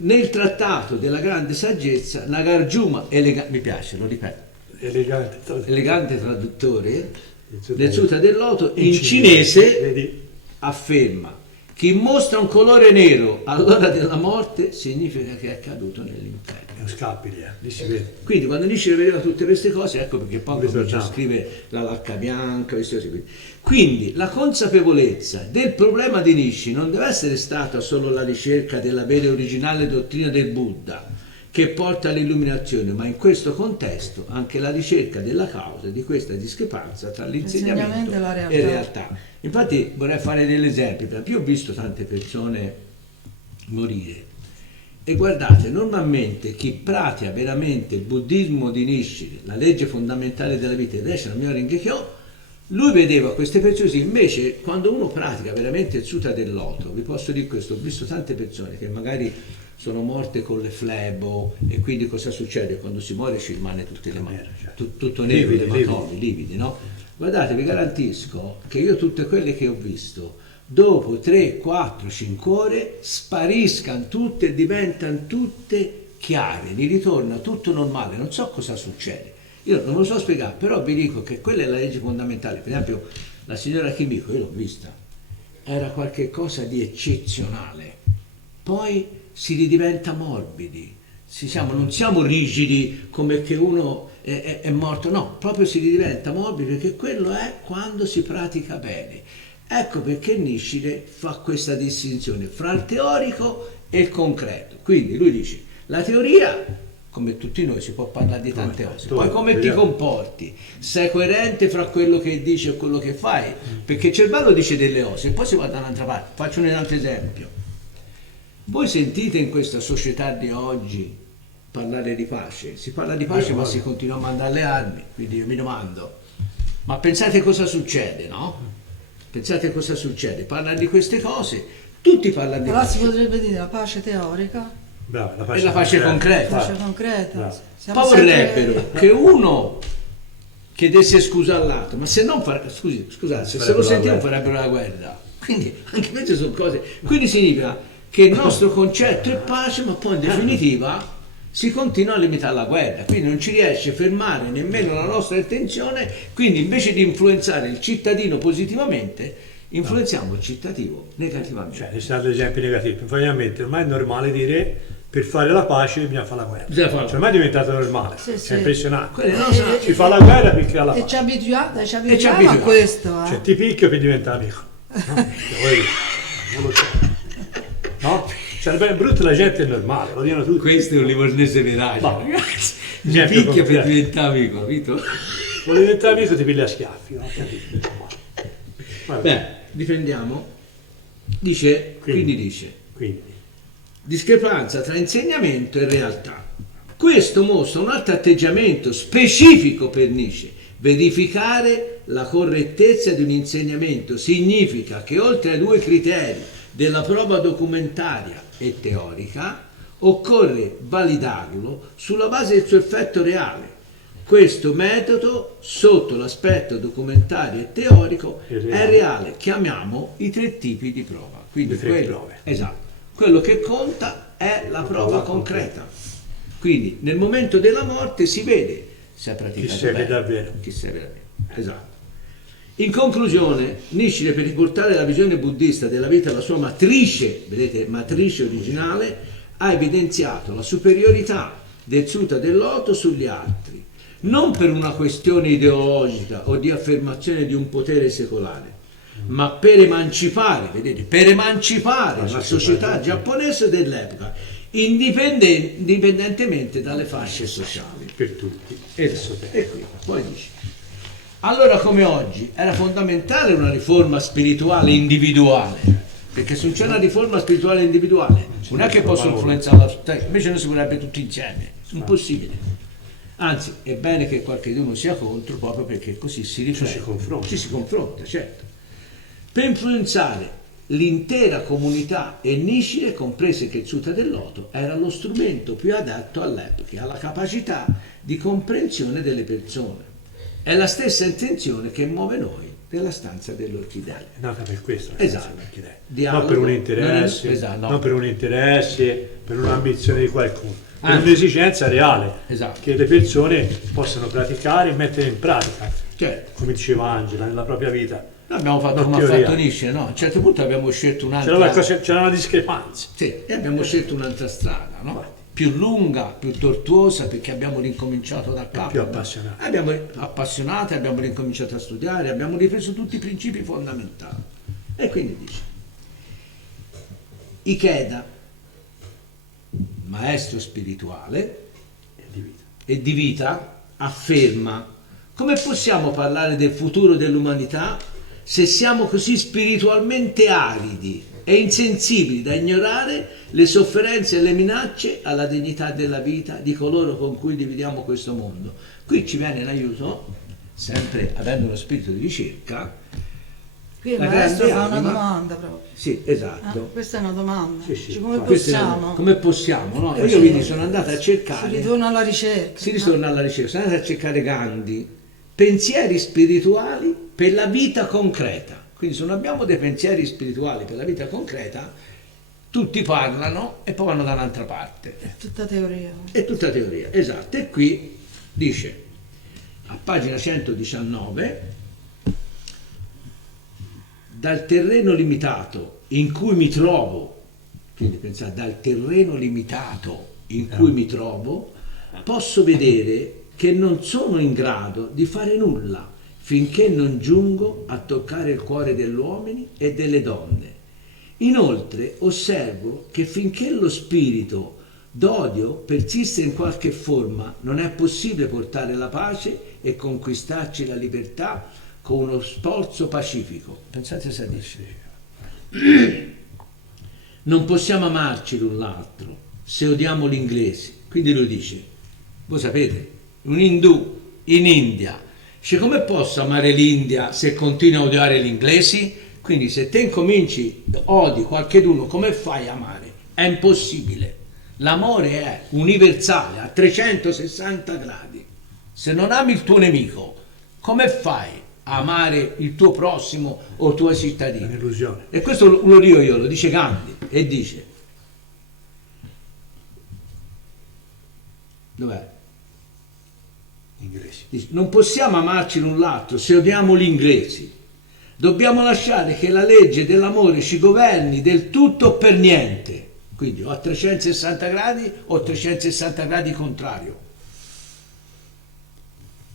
Nel trattato della grande saggezza Nagarjuna, mi piace, lo ripeto, Elegante. elegante traduttore Sutra del Sutra del Loto, in cinese Vedi? afferma: chi mostra un colore nero all'ora della morte significa che è caduto nell'inferno. Non scappi lì si vede. Quindi quando Nietzsche vedeva tutte queste cose, ecco perché poi Questo comincia a già. scrivere la lacca bianca, queste cose qui. Quindi la consapevolezza del problema di Nietzsche non deve essere stata solo la ricerca della vera e originale dottrina del Buddha che porta all'illuminazione, ma in questo contesto anche la ricerca della causa di questa discrepanza tra l'insegnamento e la e realtà. Infatti vorrei fare degli esempi, perché io ho visto tante persone morire e guardate, normalmente chi pratica veramente il buddismo di Nichiren, la legge fondamentale della vita, ed esce la mia Ringekyo, Lui vedeva queste persone, invece quando uno pratica veramente il Sutta del Loto, vi posso dire questo, ho visto tante persone che magari sono morte con le flebo, e quindi cosa succede? Quando si muore ci rimane tutte le mani, tutto nero, Lividi, le ematomi, lividi, no? Guardate, vi garantisco che io tutte quelle che ho visto, dopo 3, 4, 5 ore spariscano tutte e diventano tutte chiare, gli ritorna tutto normale, non so cosa succede. Io non lo so spiegare, però vi dico che quella è la legge fondamentale. Per esempio, la signora Chimico, io l'ho vista, era qualcosa di eccezionale. Poi si ridiventa morbidi, non siamo rigidi come che uno è morto, no, proprio si ridiventa morbidi, perché quello è quando si pratica bene. Ecco perché Nishide fa questa distinzione fra il teorico e il concreto. Quindi lui dice, la teoria, come tutti noi, si può parlare di tante cose, poi come ti comporti, sei coerente fra quello che dici e quello che fai, perché il cervello dice delle cose e poi si va da un'altra parte. Faccio un altro esempio. Voi sentite in questa società di oggi parlare di pace? Si parla di pace ma si continua a mandare le armi, quindi io mi domando, ma pensate cosa succede, no? Pensate cosa succede? Parlano di queste cose, tutti parlano di Però pace. si potrebbe dire la pace teorica, Brava, E la pace concreta. pace concreta. Bravo. Siamo Poi sempre- vorrebbero che uno chiedesse scusa all'altro, ma se non scusate, se lo sentivano farebbero la guerra. Quindi anche queste sono cose. Quindi significa che il nostro concetto è pace, ma poi in definitiva si continua a limitare la guerra, quindi non ci riesce a fermare nemmeno la nostra intenzione, quindi invece di influenzare il cittadino positivamente, influenziamo il cittadino negativamente. Cioè, ci sono degli esempi negativi. Mi fai a mente, ormai è normale dire per fare la pace bisogna fare la guerra. Bisogna fare la Cioè, ormai è diventato normale. Sì, È sì. impressionante. Quelle no, Si fa la guerra per creare la E pace. ci abituiamo ci a abituiamo. questo. Cioè, ti picchio per diventare amico. No? Non lo so. No? Cioè, è brutto, la gente è normale, lo dicono tutti. Questo è un livornese verace, Ma- ragazzi. Mi Esempio picchia per concreto. diventare amico, capito? Vuole diventare amico ti piglia a schiaffi. No? Capito? Vabbè. Beh, riprendiamo. Quindi dice, Quindi, discrepanza tra insegnamento e realtà. Questo mostra un altro atteggiamento specifico per Nietzsche. Verificare la correttezza di un insegnamento significa che oltre ai due criteri della prova documentaria e teorica, occorre validarlo sulla base del suo effetto reale. Questo metodo, sotto l'aspetto documentario e teorico, È è reale. reale. Chiamiamo i 3 tipi di prova. Quindi Le 3 quello, prove. esatto, quello che conta è la prova concreta. Quindi nel momento della morte si vede se è praticato Chi serve bene, davvero. chi serve davvero. Esatto. In conclusione, Nietzsche, per riportare la visione buddista della vita alla sua matrice, vedete, matrice originale, ha evidenziato la superiorità del Sutta del Loto sugli altri, non per una questione ideologica o di affermazione di un potere secolare, ma per emancipare, vedete, per emancipare la società giapponese dell'epoca, indipendentemente dalle fasce sociali. per tutti. Esatto. E qui poi dice, allora come oggi era fondamentale una riforma spirituale individuale, perché se non c'è una riforma spirituale individuale non è che posso influenzare la società, invece noi si vorrebbe tutti insieme, impossibile. Anzi, è bene che qualcuno sia contro, proprio perché così si riflette, ci si confronta, certo. Per influenzare l'intera comunità e Nishide comprese che il Sutta del Loto era lo strumento più adatto all'epoca, alla capacità di comprensione delle persone. È la stessa intenzione che muove noi nella stanza dell'orchidea. È nata per questo. Esatto. Non per un interesse, Esatto, no. non per un interesse, per un'ambizione di qualcuno, per Anzi. un'esigenza reale Esatto. che le persone possano praticare e mettere in pratica, Certo. come diceva Angela, nella propria vita. Noi abbiamo fatto No, come ha teoria. fatto Nishide, no? A un certo punto abbiamo scelto C'era un'altra una discrepanza. sì, e abbiamo scelto un'altra strada, no? Più lunga, più tortuosa, perché abbiamo ricominciato da capo. più appassionata. Abbiamo appassionati, abbiamo ricominciato a studiare, abbiamo ripreso tutti i principi fondamentali. E quindi dice, Ikeda, maestro spirituale e di vita, afferma: come possiamo parlare del futuro dell'umanità se siamo così spiritualmente aridi e insensibili da ignorare le sofferenze e le minacce alla dignità della vita di coloro con cui dividiamo questo mondo? Qui ci viene in aiuto sempre avendo uno spirito di ricerca, Qui il la maestro grande fa una anima- domanda proprio. sì, esatto. Questa è una domanda. Sì, sì, Cioè, come infatti. Questo è- possiamo? come possiamo, no? Io Sì. quindi sono andato a Si cercare, ritorna alla ricerca. si ritorna alla ricerca, sono andato a cercare Gandhi, pensieri spirituali per la vita concreta. Quindi se non abbiamo dei pensieri spirituali per la vita concreta, tutti parlano e poi vanno da un'altra parte. È tutta teoria. È tutta teoria, esatto. E qui dice, a pagina 119, dal terreno limitato in cui mi trovo, quindi pensate, dal terreno limitato in cui mi trovo, posso vedere che non sono in grado di fare nulla finché non giungo a toccare il cuore degli uomini e delle donne. Inoltre osservo che finché lo spirito d'odio persiste in qualche forma, non è possibile portare la pace e conquistarci la libertà con uno sforzo pacifico. Pensate se dice. Non possiamo amarci l'un l'altro se odiamo gli inglesi. Quindi lui dice, voi sapete, un indù in India dice, come posso amare l'India se continuo a odiare gli inglesi? Quindi se te incominci, odi qualcheduno, come fai a amare? È impossibile. L'amore è universale, a 360 gradi. Se non ami il tuo nemico, come fai a amare il tuo prossimo o i tuoi È cittadini? un'illusione. E questo lo dico io, lo dice Gandhi, e dice, dov'è? Inglesi. Dice, non possiamo amarci l'un l'altro se odiamo gli inglesi. Dobbiamo lasciare che la legge dell'amore ci governi del tutto o per niente. Quindi o a 360 gradi o 360 gradi contrario.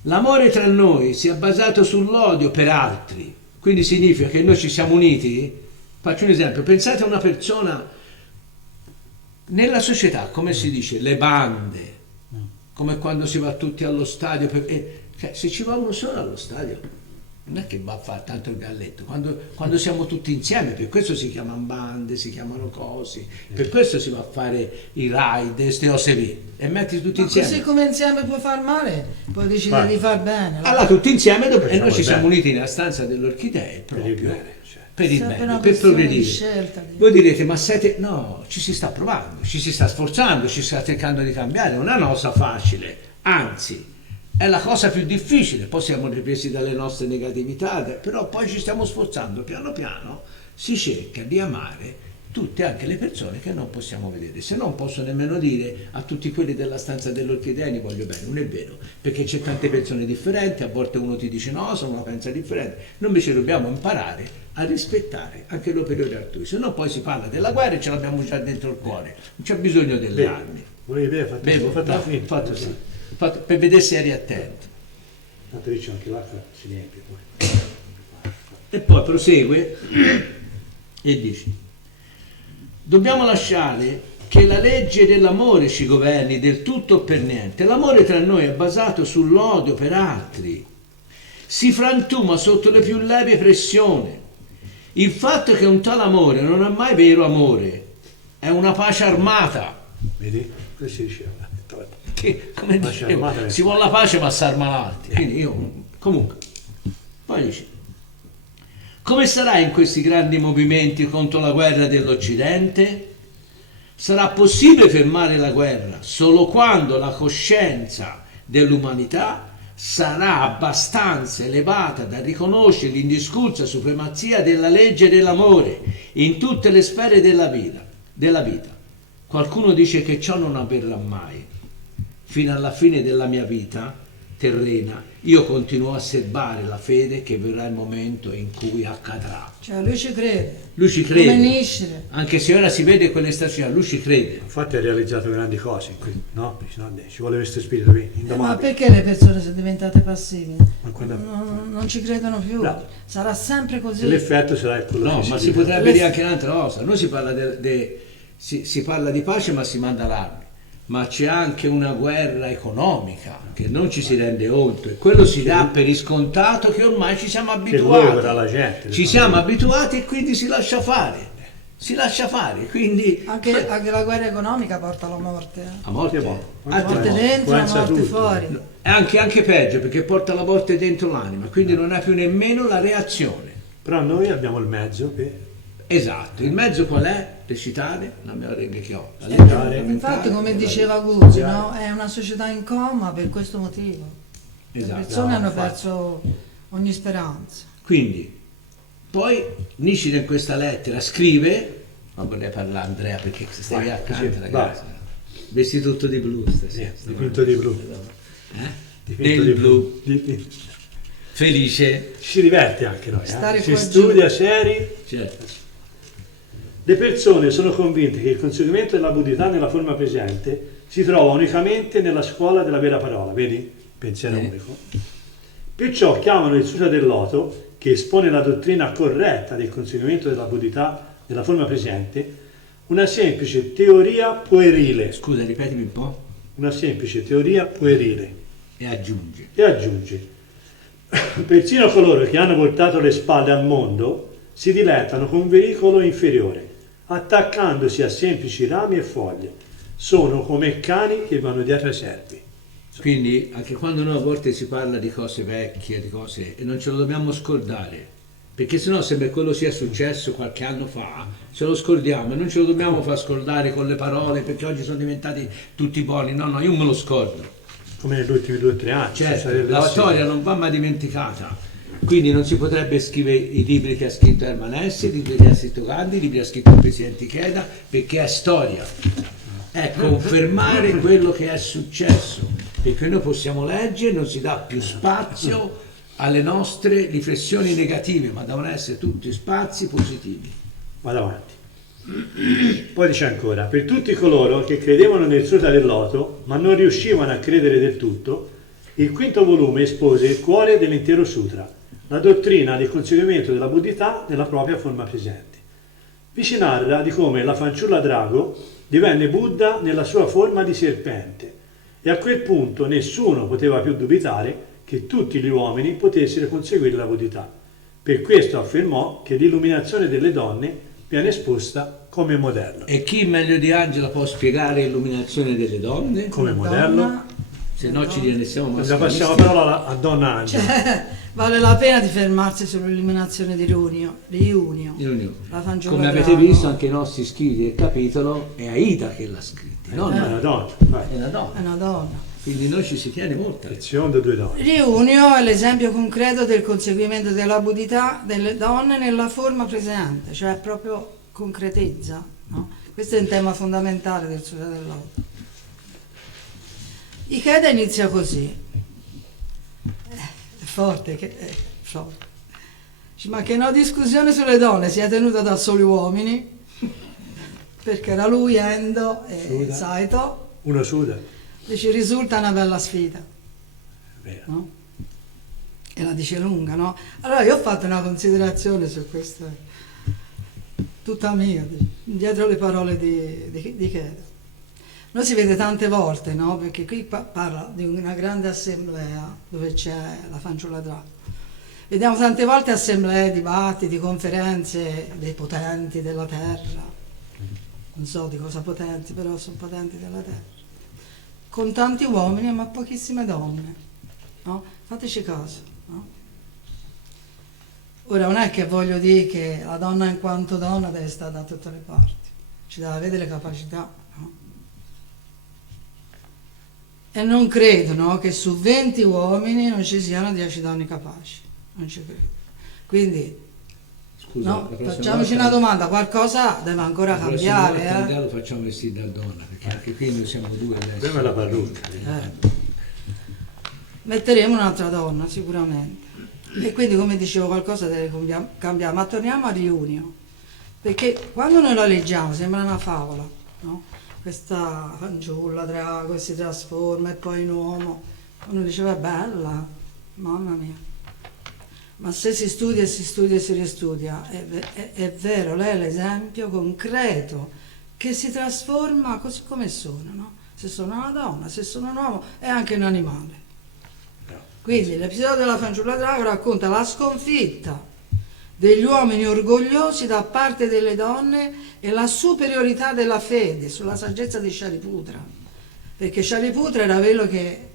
L'amore tra noi sia basato sull'odio per altri. Quindi significa che noi ci siamo uniti. Faccio un esempio. Pensate a una persona nella società, come si dice, le bande, come quando si va tutti allo stadio. Cioè, se ci va uno solo allo stadio, non è che va a fare tanto il galletto, quando siamo tutti insieme, per questo si chiamano bande, si chiamano cosi, per questo si va a fare i ride, queste cose lì, e metti tutti Ma insieme. così come insieme puoi far male, puoi decidere Vai. di far bene. Allora tutti insieme e Facciamo noi ci siamo bene. uniti nella stanza delle orchidee Per il proprio bene, cioè. per il Sempre bene, una per questione di progredire. scelta, di- Voi direte, ma siete... No, ci si sta provando, ci si sta sforzando, ci si sta cercando di cambiare, non è una cosa facile, anzi, è la cosa più difficile, poi siamo ripresi dalle nostre negatività, però poi ci stiamo sforzando, piano piano si cerca di amare tutte, anche le persone che non possiamo vedere. Se non posso nemmeno dire a tutti quelli della stanza dell'orchidea li voglio bene, non è vero, perché c'è tante persone differenti, a volte uno ti dice no, sono una pensa differente, noi invece dobbiamo imparare a rispettare anche l'opinione altrui, se no poi si parla della guerra e ce l'abbiamo già dentro il cuore, non c'è bisogno delle Bene. armi. Volevi bene, fatto, Bevo, fatto, no, finito. fatto sì. Per vedere se eri attento. Tanto dice anche l'acqua si riempie poi. E poi prosegue e dice, dobbiamo lasciare che la legge dell'amore ci governi del tutto o per niente. L'amore tra noi è basato sull'odio per altri, si frantuma sotto le più lievi pressioni. Il fatto che un tale amore non è mai vero amore, è una pace armata. Vedi? Questo si diceva. Che, come Pace dicevo, armata, si vuole la pace ma si arma l'altro. Quindi io, comunque, poi dice, come sarà in questi grandi movimenti contro la guerra dell'Occidente? Sarà possibile fermare la guerra solo quando la coscienza dell'umanità sarà abbastanza elevata da riconoscere l'indiscussa supremazia della legge dell'amore in tutte le sfere della vita. Qualcuno dice che ciò non avverrà mai. Fino alla fine della mia vita terrena, io continuo a serbare la fede che verrà il momento in cui accadrà. Cioè lui ci crede. Lui ci Come crede, Nietzsche. anche se ora si vede quelle stagioni, lui ci crede. Infatti ha realizzato grandi cose, no? Dice, no, ci vuole questo spirito qui, Ma indomabile. perché le persone sono diventate passive? Ma quando- Non ci credono più. No. Sarà sempre così. E l'effetto sarà quello No, che ma si si dice. potrebbe dire anche un'altra cosa. Noi si parla, si parla di pace ma si manda l'armi. Ma c'è anche una guerra economica che non ci si rende conto e quello si dà per riscontato che ormai ci siamo Che loro abituati. vorrà la gente. Ci siamo abituati e quindi si lascia fare. si lascia fare, quindi Anche la guerra economica porta alla morte. a morte, Che La morte no, dentro, la influenza morte tutto. fuori. è anche peggio perché porta la morte dentro l'anima, quindi non hai più nemmeno la reazione. Però noi abbiamo il mezzo per Esatto, il mezzo qual è? Recitare la memoria che ho. La Infatti, come diceva Guzzi, no? È una società in coma per questo motivo. Esatto. Le persone hanno infatti. perso ogni speranza. Quindi, poi Nishida in questa lettera scrive, ma vorrei parlare Andrea perché stai Vai, accanto sì, ragazzi, vesti tutto di blu stasera. dipinto di blu. Dipinto Nel di blu, Dipinto. felice, Ci si diverte anche noi, Stare si qua studia seri. certo. Le persone sono convinte che il conseguimento della buddhità nella forma presente si trova unicamente nella scuola della vera parola, vedi? Pensiero unico. Perciò chiamano il Sutra del Loto, che espone la dottrina corretta del conseguimento della buddhità nella forma presente, una semplice teoria puerile. Scusa, ripetimi un po' Una semplice teoria puerile. e aggiunge. E aggiunge: persino coloro che hanno voltato le spalle al mondo si dilettano con un veicolo inferiore, attaccandosi a semplici rami e foglie. Sono come cani che vanno dietro ai serpi. Quindi anche quando noi a volte si parla di cose vecchie, di cose, e non ce lo dobbiamo scordare, perché sennò sembra che quello sia successo qualche anno fa, ce lo scordiamo e non ce lo dobbiamo far scordare con le parole perché oggi sono diventati tutti buoni. No, io me lo scordo. Come negli ultimi 2 o 3 anni. Certo, sarebbe la sì. storia non va mai dimenticata. Quindi non si potrebbe scrivere i libri che ha scritto Hermann Hesse, i libri che ha scritto Gandhi, i libri che ha scritto il Presidente Ikeda, perché è storia. È confermare quello che è successo, perché noi possiamo leggere, non si dà più spazio alle nostre riflessioni negative, ma devono essere tutti spazi positivi. Vado avanti. Poi dice ancora: per tutti coloro che credevano nel Sutra del Loto, ma non riuscivano a credere del tutto, il quinto volume espose il cuore dell'intero Sutra, la dottrina del conseguimento della buddhità nella propria forma presente. Vi si narra di come la fanciulla drago divenne Buddha nella sua forma di serpente, e a quel punto nessuno poteva più dubitare che tutti gli uomini potessero conseguire la buddhità. Per questo affermò che l'illuminazione delle donne viene esposta come modello. E chi meglio di Angela può spiegare l'illuminazione delle donne? Come Una modello? donna, Se no ci rendiamo La passiamo maschilisti. la parola a Donna Angela. cioè, vale la pena di fermarsi sull'eliminazione di Riunio. La fanciulla Come avete drago. visto anche i nostri iscritti del capitolo, è Aida che l'ha scritto, no? È una donna, vai. È una È donna. una donna. Quindi noi ci si tiene molto. Secondo 2 donne. Riunio è l'esempio concreto del conseguimento della buddhità delle donne nella forma presente, cioè proprio concretezza. No? Questo è un tema fondamentale del Sutra del Loto. Ikeda inizia così. È forte, è forte. Dice, ma che no discussione sulle donne sia tenuta da soli uomini, perché era lui, Endo e Suda. Saito. Uno suda. Dice, risulta una bella sfida. Vero. No? E la dice lunga, no? Allora io ho fatto una considerazione su questa, tutta mia, dietro le parole di Cheda. Noi si vede tante volte, no? Perché qui parla di una grande assemblea dove c'è la fanciulla drago. Vediamo tante volte assemblee, dibattiti, conferenze dei potenti della terra. Non so di cosa potenti, però sono potenti della terra. Con tanti uomini ma pochissime donne, no? Fateci caso, no? Ora non è che voglio dire che la donna in quanto donna deve stare da tutte le parti, ci deve avere le capacità, no? E non credo, no, che su 20 uomini non ci siano 10 donne capaci, non ci credo. Quindi, Scusa, no, la prossima facciamoci volta- una domanda, qualcosa deve ancora la prossima volta cambiare, Andrea lo facciamo vestire da donna, perché anche qui noi siamo due adesso. Prima la parrucca. Metteremo un'altra donna sicuramente, e quindi come dicevo qualcosa deve cambiare, ma torniamo a Riunio, perché quando noi la leggiamo sembra una favola, no? Questa fanciulla drago che si trasforma e poi in uomo, uno diceva è bella, mamma mia, ma se si studia e si studia e si ristudia è vero, lei è l'esempio concreto che si trasforma così come sono, no? Se sono una donna, se sono un uomo è anche un animale. Quindi l'episodio della fanciulla drago racconta la sconfitta degli uomini orgogliosi da parte delle donne e la superiorità della fede sulla saggezza di Shariputra, perché Shariputra era quello che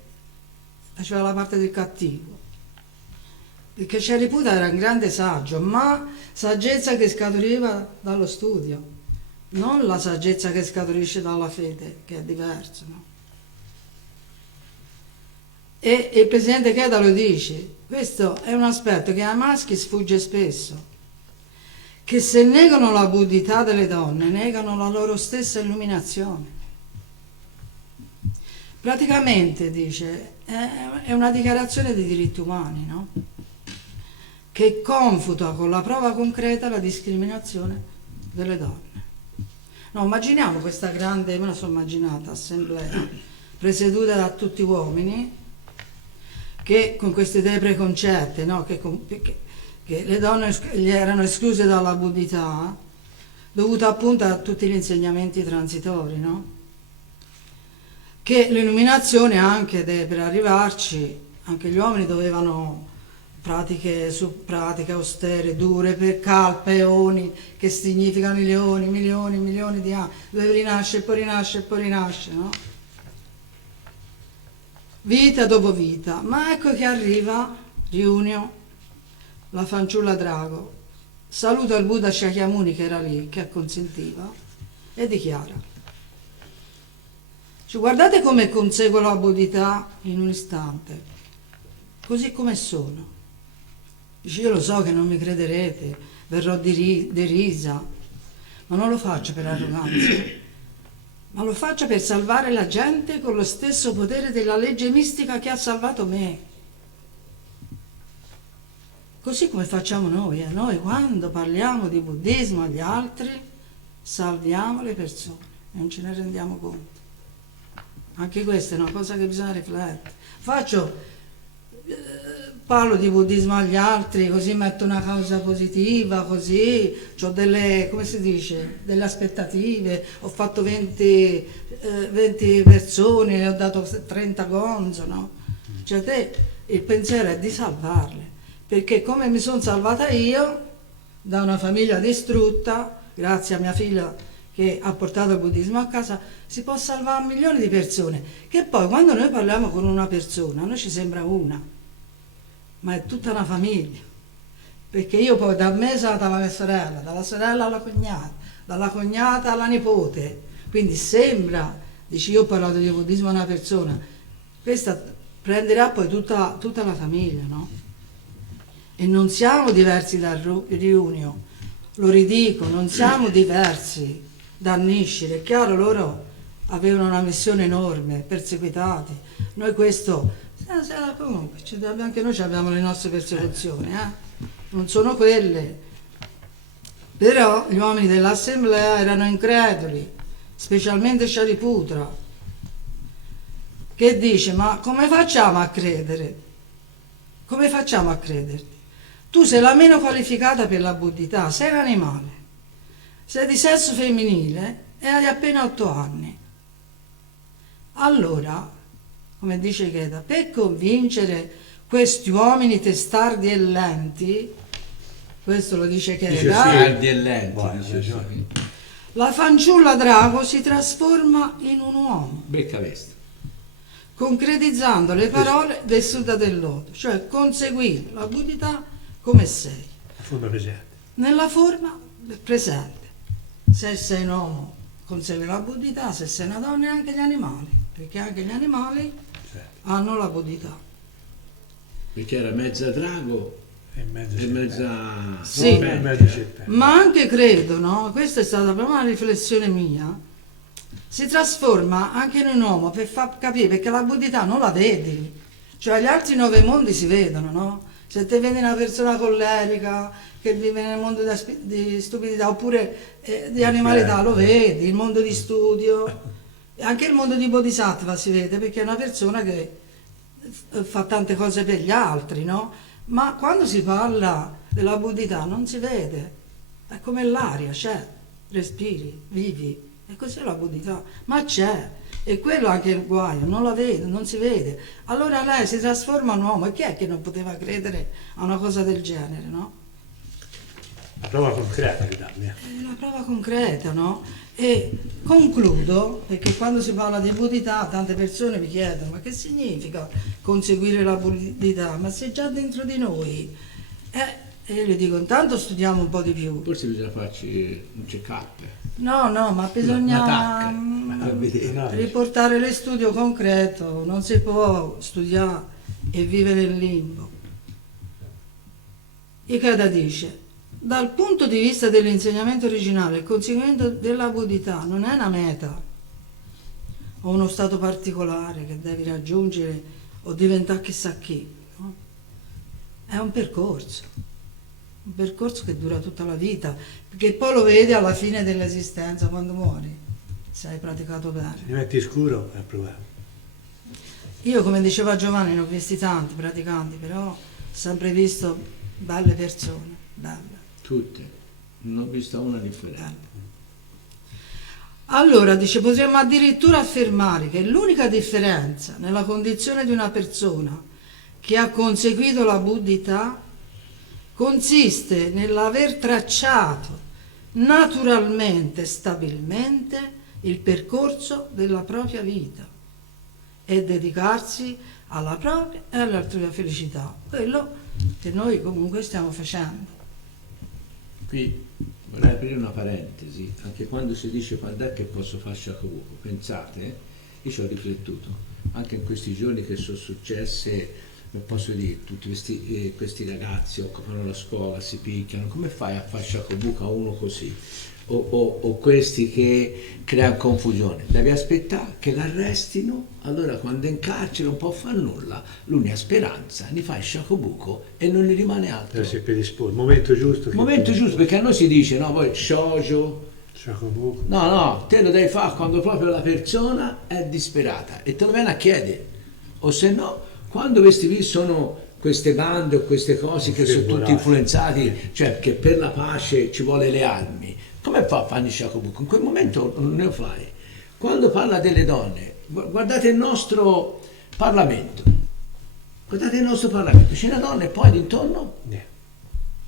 faceva la parte del cattivo, perché Shariputra era un grande saggio, ma saggezza che scaturiva dallo studio, non la saggezza che scaturisce dalla fede, che è diverso, no? E il presidente Cheda lo dice, questo è un aspetto che ai maschi sfugge spesso, che se negano la buddhità delle donne, negano la loro stessa illuminazione. Praticamente, dice, è una dichiarazione dei diritti umani, no? Che confuta con la prova concreta la discriminazione delle donne. No, immaginiamo questa grande, me la sono immaginata, assemblea, presieduta da tutti uomini, che con queste idee preconcette, no? che le donne gli erano escluse dalla buddhità, dovuta appunto a tutti gli insegnamenti transitori, no? Che l'illuminazione anche per arrivarci, anche gli uomini dovevano pratiche austere, dure, per kalpa, eoni, che significa milioni di anni, dove rinasce e poi rinasce e poi rinasce, no? Vita dopo vita, ma ecco che arriva Riunio, la fanciulla drago, saluta il Buddha Shakyamuni che era lì, che acconsentiva, e dichiara: cioè, guardate come conseguo la buddhità in un istante, così come sono. Dice, io lo so che non mi crederete, verrò derisa, ma non lo faccio per arroganza, ma lo faccio per salvare la gente con lo stesso potere della legge mistica che ha salvato me. Così come facciamo noi, noi quando parliamo di buddismo agli altri salviamo le persone e non ce ne rendiamo conto. Anche questa è una cosa che bisogna riflettere. Parlo di buddismo agli altri, così metto una causa positiva, così ho delle, come si dice, delle aspettative, ho fatto 20 persone, ho dato 30 gonzo, no? Cioè te, il pensiero è di salvarle, perché come mi sono salvata io da una famiglia distrutta, grazie a mia figlia che ha portato il buddismo a casa, si può salvare milioni di persone, che poi quando noi parliamo con una persona, a noi ci sembra una, ma è tutta una famiglia, perché io poi da me sono stata la mia sorella, dalla sorella alla cognata, dalla cognata alla nipote, quindi sembra, dici io ho parlato di buddismo a una persona, questa prenderà poi tutta la famiglia, no? E non siamo diversi da Riunio, lo ridico, non siamo diversi da Nishida, è chiaro, loro avevano una missione enorme, perseguitati, noi questo... comunque, anche noi abbiamo le nostre persecuzioni, non sono quelle, però gli uomini dell'assemblea erano increduli, specialmente Shariputra, che dice: ma come facciamo a credere? Come facciamo a crederti? Tu sei la meno qualificata per la buddhità, sei un animale, sei di sesso femminile e hai appena 8 anni. Allora, come dice Cheda, per convincere questi uomini testardi e lenti, questo lo dice Cheda, testardi e lenti, la fanciulla drago si trasforma in un uomo, becca vesta, concretizzando le parole del Sutta del Loto, cioè conseguire la buddhità come sei, Forma presente. nella forma presente. Se sei un uomo consegui la buddhità, se sei una donna, e anche gli animali, perché anche gli animali hanno la buddhità. perché era mezza drago E e mezza Sì. serpente. Ma anche credo, no? Questa è stata proprio una riflessione mia. Si trasforma anche in un uomo per far capire, perché la buddhità non la vedi, cioè gli altri 9 mondi si vedono, no? Se te vedi una persona collerica che vive nel mondo di stupidità oppure di animalità, lo vedi, il mondo di studio, anche il mondo di bodhisattva si vede, perché è una persona che fa tante cose per gli altri, no? Ma quando si parla della buddhità non si vede, è come l'aria, c'è, respiri, vivi, e così è la buddhità, ma c'è, e quello anche il guaio, non la vedo, non si vede. Allora lei si trasforma in uomo, e chi è che non poteva credere a una cosa del genere, no? prova concreta di darmi. È una prova concreta, no? E concludo, perché quando si parla di buddità tante persone mi chiedono ma che significa conseguire la buddità? Ma se è già dentro di noi. E io gli dico intanto studiamo un po' di più. Forse bisogna farci un check-up. No, ma bisogna a vedere. riportare lo studio concreto, non si può studiare e vivere in limbo. Ikeda dice, dal punto di vista dell'insegnamento originale, il conseguimento della buddità non è una meta o uno stato particolare che devi raggiungere o diventare chissà chi, no? È un percorso che dura tutta la vita, perché poi lo vedi alla fine dell'esistenza quando muori, se hai praticato bene. Ti metti scuro è il problema. Io, come diceva Giovanni, ne ho visti tanti praticanti, però ho sempre visto belle persone, belle. Tutte, non ho visto una differenza. Allora, dice, potremmo addirittura affermare che l'unica differenza nella condizione di una persona che ha conseguito la buddità consiste nell'aver tracciato naturalmente, stabilmente il percorso della propria vita e dedicarsi alla propria e all'altrui felicità, quello che noi comunque stiamo facendo. Qui vorrei aprire una parentesi, anche quando si dice quando è che posso fare Shakubuku, pensate, io ci ho riflettuto, anche in questi giorni che sono successe, posso dire, tutti questi ragazzi occupano la scuola, si picchiano, come fai a fare Shakubuku a uno così? O questi che creano confusione, devi aspettare che l'arrestino, allora quando è in carcere non può fare nulla, l'unica speranza, ne fai Shakubuku e non ne rimane altro. Deve essere predisposto, il momento giusto. Il momento giusto, perché a noi si dice, no, poi shoujo, Shakubuku. no, te lo devi fare quando proprio la persona è disperata e te lo viene a chiedere, o se no, quando questi lì sono queste bande o queste cose che sono tutti influenzati, cioè che per la pace ci vuole le armi, come fa a fare Shakubuku? In quel momento non ne fai. Quando parla delle donne, guardate il nostro Parlamento, c'è una donna e poi d'intorno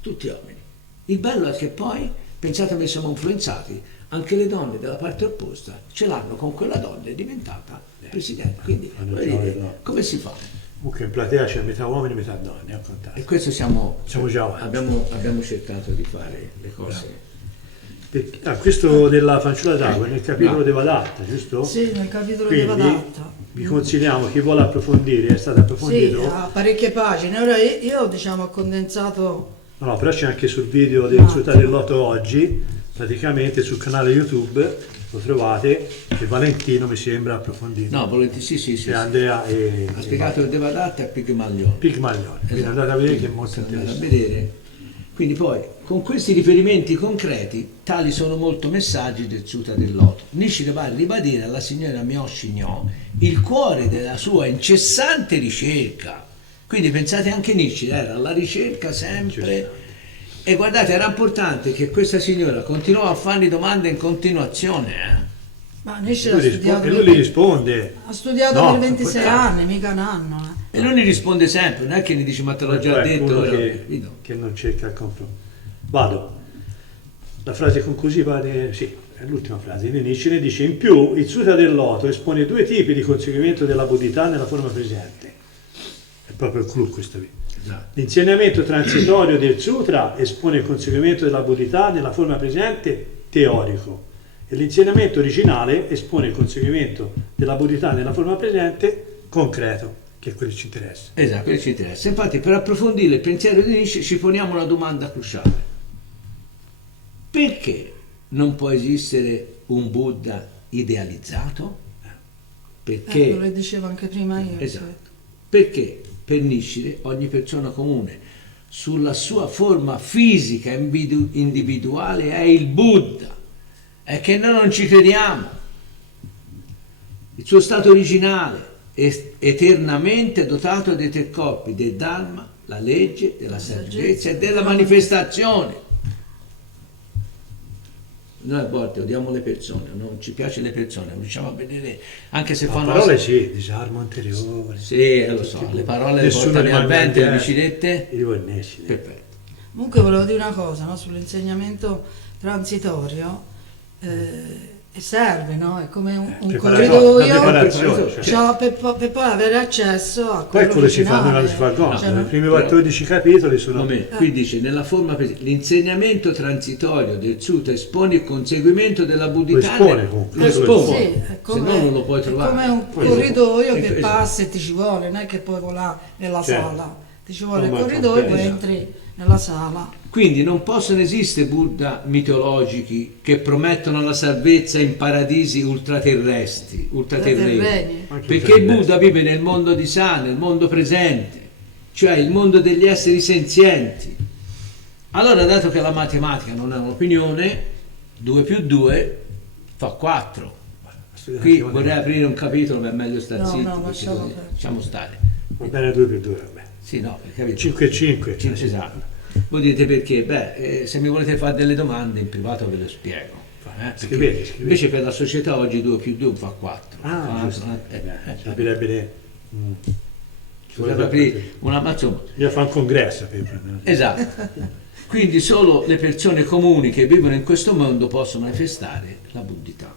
tutti uomini. Il bello è che poi, pensate che siamo influenzati, anche le donne della parte opposta ce l'hanno con quella donna, è diventata presidente, quindi come si fa? Comunque in platea c'è metà uomini e metà donne, a contare. E questo siamo già avanti. Abbiamo cercato di fare le cose. Questo della fanciulla d'acqua nel capitolo Devadatta, giusto? Sì, nel capitolo Quindi, Devadatta. vi consigliamo, chi vuole approfondire, è stato approfondito. Sì, ha parecchie pagine. Ora io diciamo ho condensato. No, però c'è anche sul video del Sutta del Loto oggi, praticamente sul canale YouTube lo trovate, che Valentino mi sembra approfondito. No, sì. C'è Andrea e ha spiegato il Devadatta e Pigmalione. Quindi andate a vedere che è molto Andate a interessante. vedere. Quindi poi, con questi riferimenti concreti, tali sono molto messaggi del Sutta del Loto. Nishida va a ribadire alla signora Miyoshi Nyo il cuore della sua incessante ricerca. Quindi pensate anche Nishida era alla ricerca sempre. E guardate, era importante che questa signora continuava a fargli domande in continuazione. Ma Nishida ha studiato. E lui gli risponde. Ha studiato per 26 anni, mica un anno. E lui gli risponde sempre, non è che gli dice ma te l'ho già detto. Che non cerca il confronto. Vado. La frase conclusiva, sì, è l'ultima frase. Nishida dice: in più, il Sutta del Loto espone due tipi di conseguimento della buddhità nella forma presente. È proprio il clou questo qui. Esatto. L'insegnamento transitorio del Sutra espone il conseguimento della buddhità nella forma presente teorico e l'insegnamento originale espone il conseguimento della buddhità nella forma presente concreto, che è quello che ci interessa. Esatto, quello che ci interessa. Infatti, per approfondire il pensiero di Nietzsche ci poniamo una domanda cruciale. Perché non può esistere un Buddha idealizzato? Perché Lo diceva anche prima io. esatto. Perché per Nietzsche ogni persona comune sulla sua forma fisica individuale è il Buddha, è che noi non ci crediamo. Il suo stato originale è eternamente dotato dei tre corpi, del Dharma, la legge, della saggezza e della manifestazione. Noi a volte odiamo le persone, non ci piace le persone, non riusciamo a vedere, anche se fanno... Le parole sì, disarmo anteriore. Sì, lo so, le parole le portano al vento, le biciclette. Io e Nesci. Perfetto. Comunque volevo dire una cosa, no? Sull'insegnamento transitorio, e serve, no? È come un Preparazione, corridoio, preparazione, cioè, per poi avere accesso a Poi quello quello si fa finale. quando si fa il Cioè, compito. no? I primi 14 capitoli sono... Momento, qui dice nella forma l'insegnamento transitorio del Sutta espone il conseguimento della buddhità. Lo espone comunque. Lo espone, Sì, è se come, no non lo puoi è trovare. come un Poi corridoio dopo. che Esatto. passa e ti ci vuole, non è che puoi volare nella Certo. sala, ti ci vuole il Come corridoio e poi esatto. entri nella sala. Quindi non possono esistere Buddha mitologici che promettono la salvezza in paradisi ultraterreni, Ultraterreni. Anche perché il ultraterreni. Buddha vive nel mondo di Sa, nel mondo presente, cioè il mondo degli esseri senzienti. Allora, dato che la matematica non è un'opinione, 2 più 2 fa 4. Qui vorrei aprire un capitolo, ma è meglio stare No, zitti, no, perché lasciamo così perdere. lasciamo stare. Va bene 2 più 2, vabbè. Sì, no, capito? 5 e 5. Esatto. Voi dite perché? Beh, se mi volete fare delle domande in privato ve le spiego. Perché Scrivete. Invece per la società oggi 2 più 2 fa 4. Ah, giusto. Capirebbe bene. Potrebbe aprire una ma insomma. Io fa un congresso per prendere. Esatto. Quindi solo le persone comuni che vivono in questo mondo possono manifestare la buddhità.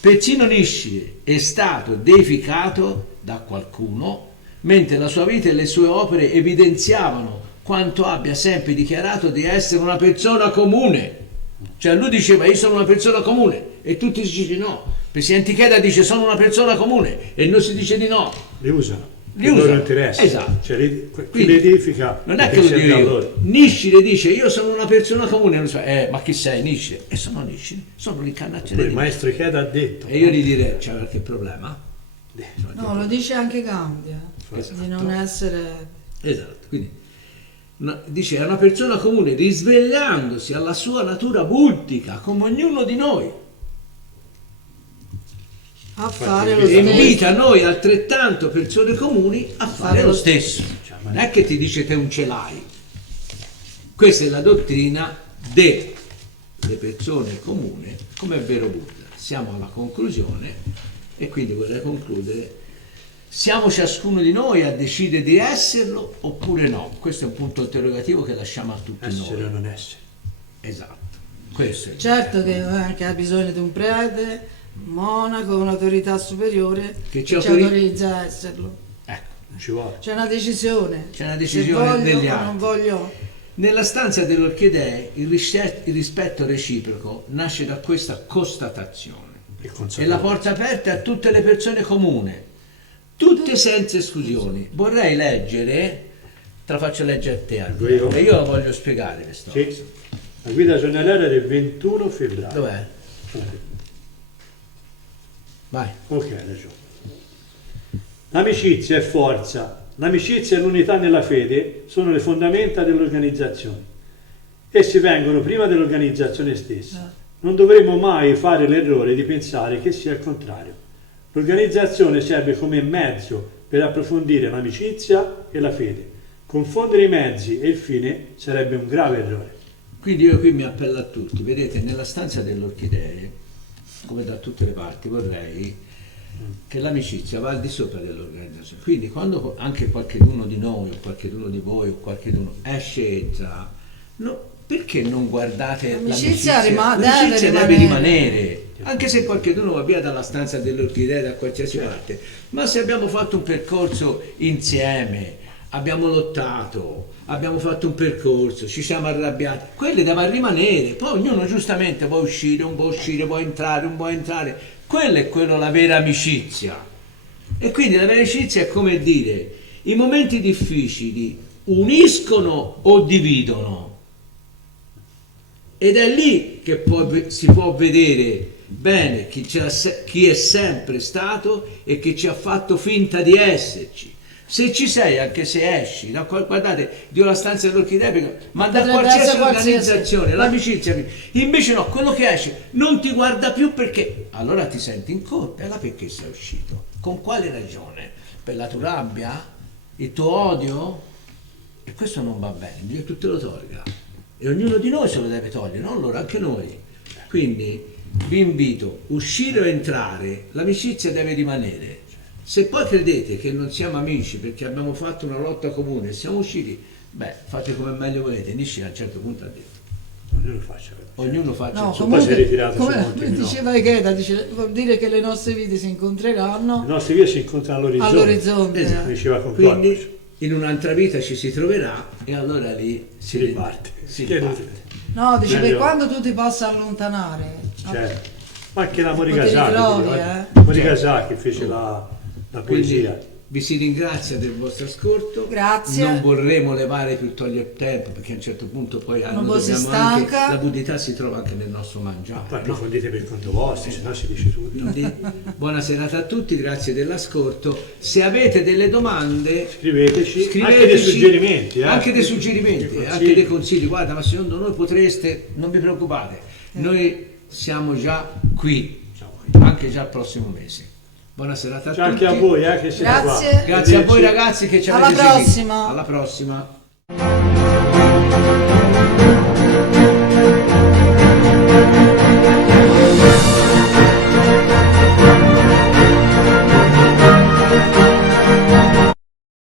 Persino Nishide è stato deificato da qualcuno, mentre la sua vita e le sue opere evidenziavano quanto abbia sempre dichiarato di essere una persona comune. Cioè lui diceva io sono una persona comune e tutti si dicono no. Il presidente Ikeda dice sono una persona comune e non si dice di no. Li usano. Li Il loro usano. interesse. Esatto. Cioè, chi Quindi, li edifica non è che perché lo dico serve a io. loro. Nishide dice io sono una persona comune, non so, ma chi sei Nishide? E sono Nishide, sono l'incarnazione Poi di il maestro Ikeda ha detto. E io gli direi c'è qualche problema? No, lo dice anche Gandhi, Esatto. di non essere... Esatto, quindi dice è una persona comune risvegliandosi alla sua natura buddhica come ognuno di noi a fare lo e stesso. invita noi altrettanto persone comuni a fare lo stesso. Non è che ti dice te non ce l'hai. Questa è la dottrina delle persone comuni come è vero Buddha. Siamo alla conclusione e quindi vorrei concludere. Siamo ciascuno di noi a decidere di esserlo oppure no? Questo è un punto interrogativo che lasciamo a tutti Essere o noi. non essere. Esatto. Questo è il Certo che anche ha bisogno di un prete, un monaco, un'autorità superiore Che che ci ci autori- autorizza a esserlo. Ecco. Non ci vuole. C'è una decisione. C'è una Se decisione voglio degli o altri. non voglio. Nella stanza delle orchidee il rispetto reciproco nasce da questa constatazione Il e consapevolezza. la porta aperta a tutte le persone comuni, tutte senza esclusioni. Vorrei leggere, te la faccio leggere a te Leggo Andrea, io? e io la voglio spiegare questa cosa. Sì. La guida giornaliera del 21 febbraio. Dov'è? Vai. Ok, hai ragione. L'amicizia è forza. L'amicizia e l'unità nella fede sono le fondamenta dell'organizzazione. Essi vengono prima dell'organizzazione stessa. Non dovremmo mai fare l'errore di pensare che sia il contrario. L'organizzazione serve come mezzo per approfondire l'amicizia e la fede. Confondere i mezzi e il fine sarebbe un grave errore. Quindi io qui mi appello a tutti, vedete, nella stanza delle orchidee, come da tutte le parti, vorrei che l'amicizia va al di sopra dell'organizzazione. Quindi quando anche qualcheduno di noi, o qualcheduno di voi, o qualcheduno esce e entra, perché non guardate L'amicizia l'amicizia deve deve rimanere. rimanere, anche se qualcheduno va via dalla stanza delle orchidee da qualsiasi parte, ma se abbiamo fatto un percorso insieme, abbiamo lottato, abbiamo fatto un percorso, ci siamo arrabbiati, quelle devono rimanere, poi ognuno giustamente può uscire, un può uscire, può entrare, un può entrare, quello è quello la vera amicizia. E quindi la vera amicizia è come dire, i momenti difficili uniscono o dividono. Ed è lì che poi si può vedere bene chi è sempre stato e che ci ha fatto finta di esserci. Se ci sei, anche se esci, guardate, Dio la stanza dell'orchidea, ma da Potrebbe qualsiasi essere organizzazione, l'amicizia, invece no, quello che esce non ti guarda più perché allora ti senti in colpa, e là perché sei uscito? Con quale ragione? Per la tua rabbia? Il tuo odio? E questo non va bene, Dio tutto lo tolga. E ognuno di noi se lo deve togliere, non loro, anche noi. Quindi vi invito, uscire o entrare, l'amicizia deve rimanere. Se poi credete che non siamo amici perché abbiamo fatto una lotta comune e siamo usciti, Beh, fate come meglio volete. Nietzsche a un certo punto ha detto, Ognuno faccia. ognuno faccia No, il suo. poi si è ritirato su come Monte Minò. diceva Ikeda, vuol dire che le nostre vite si Le incontreranno nostre vie si incontrano all'orizzonte. all'orizzonte. Esatto. Diceva con Quindi in un'altra vita ci si troverà e allora lì Si riparte. Si Che riparte. inutile. No, dice Meglio- che quando tu ti possa allontanare, Certo. Ma anche la Poi ti Morigasaki, ritrovi, Morigasaki fece la Quindi poesia. vi si ringrazia del vostro ascolto. Grazie. Non vorremmo levare più togliere tempo perché a un certo punto poi Non noi si dobbiamo anche, stanca. la buddità si trova anche nel nostro mangiare. Poi no? approfondite per conto vostro, se no si dice tutto. Quindi buona serata a tutti, grazie dell'ascolto. Se avete delle domande, Scriveteci, anche dei scriveteci, suggerimenti. anche dei suggerimenti, Dei anche consigli. dei consigli. Guarda, ma secondo noi potreste, non vi preoccupate, noi siamo già qui, anche già il prossimo mese. Buona serata a Ciao tutti. anche a voi, che siete Grazie. qua. Grazie a voi Arrivederci. ragazzi che ci Alla avete seguito. prossima. Alla prossima.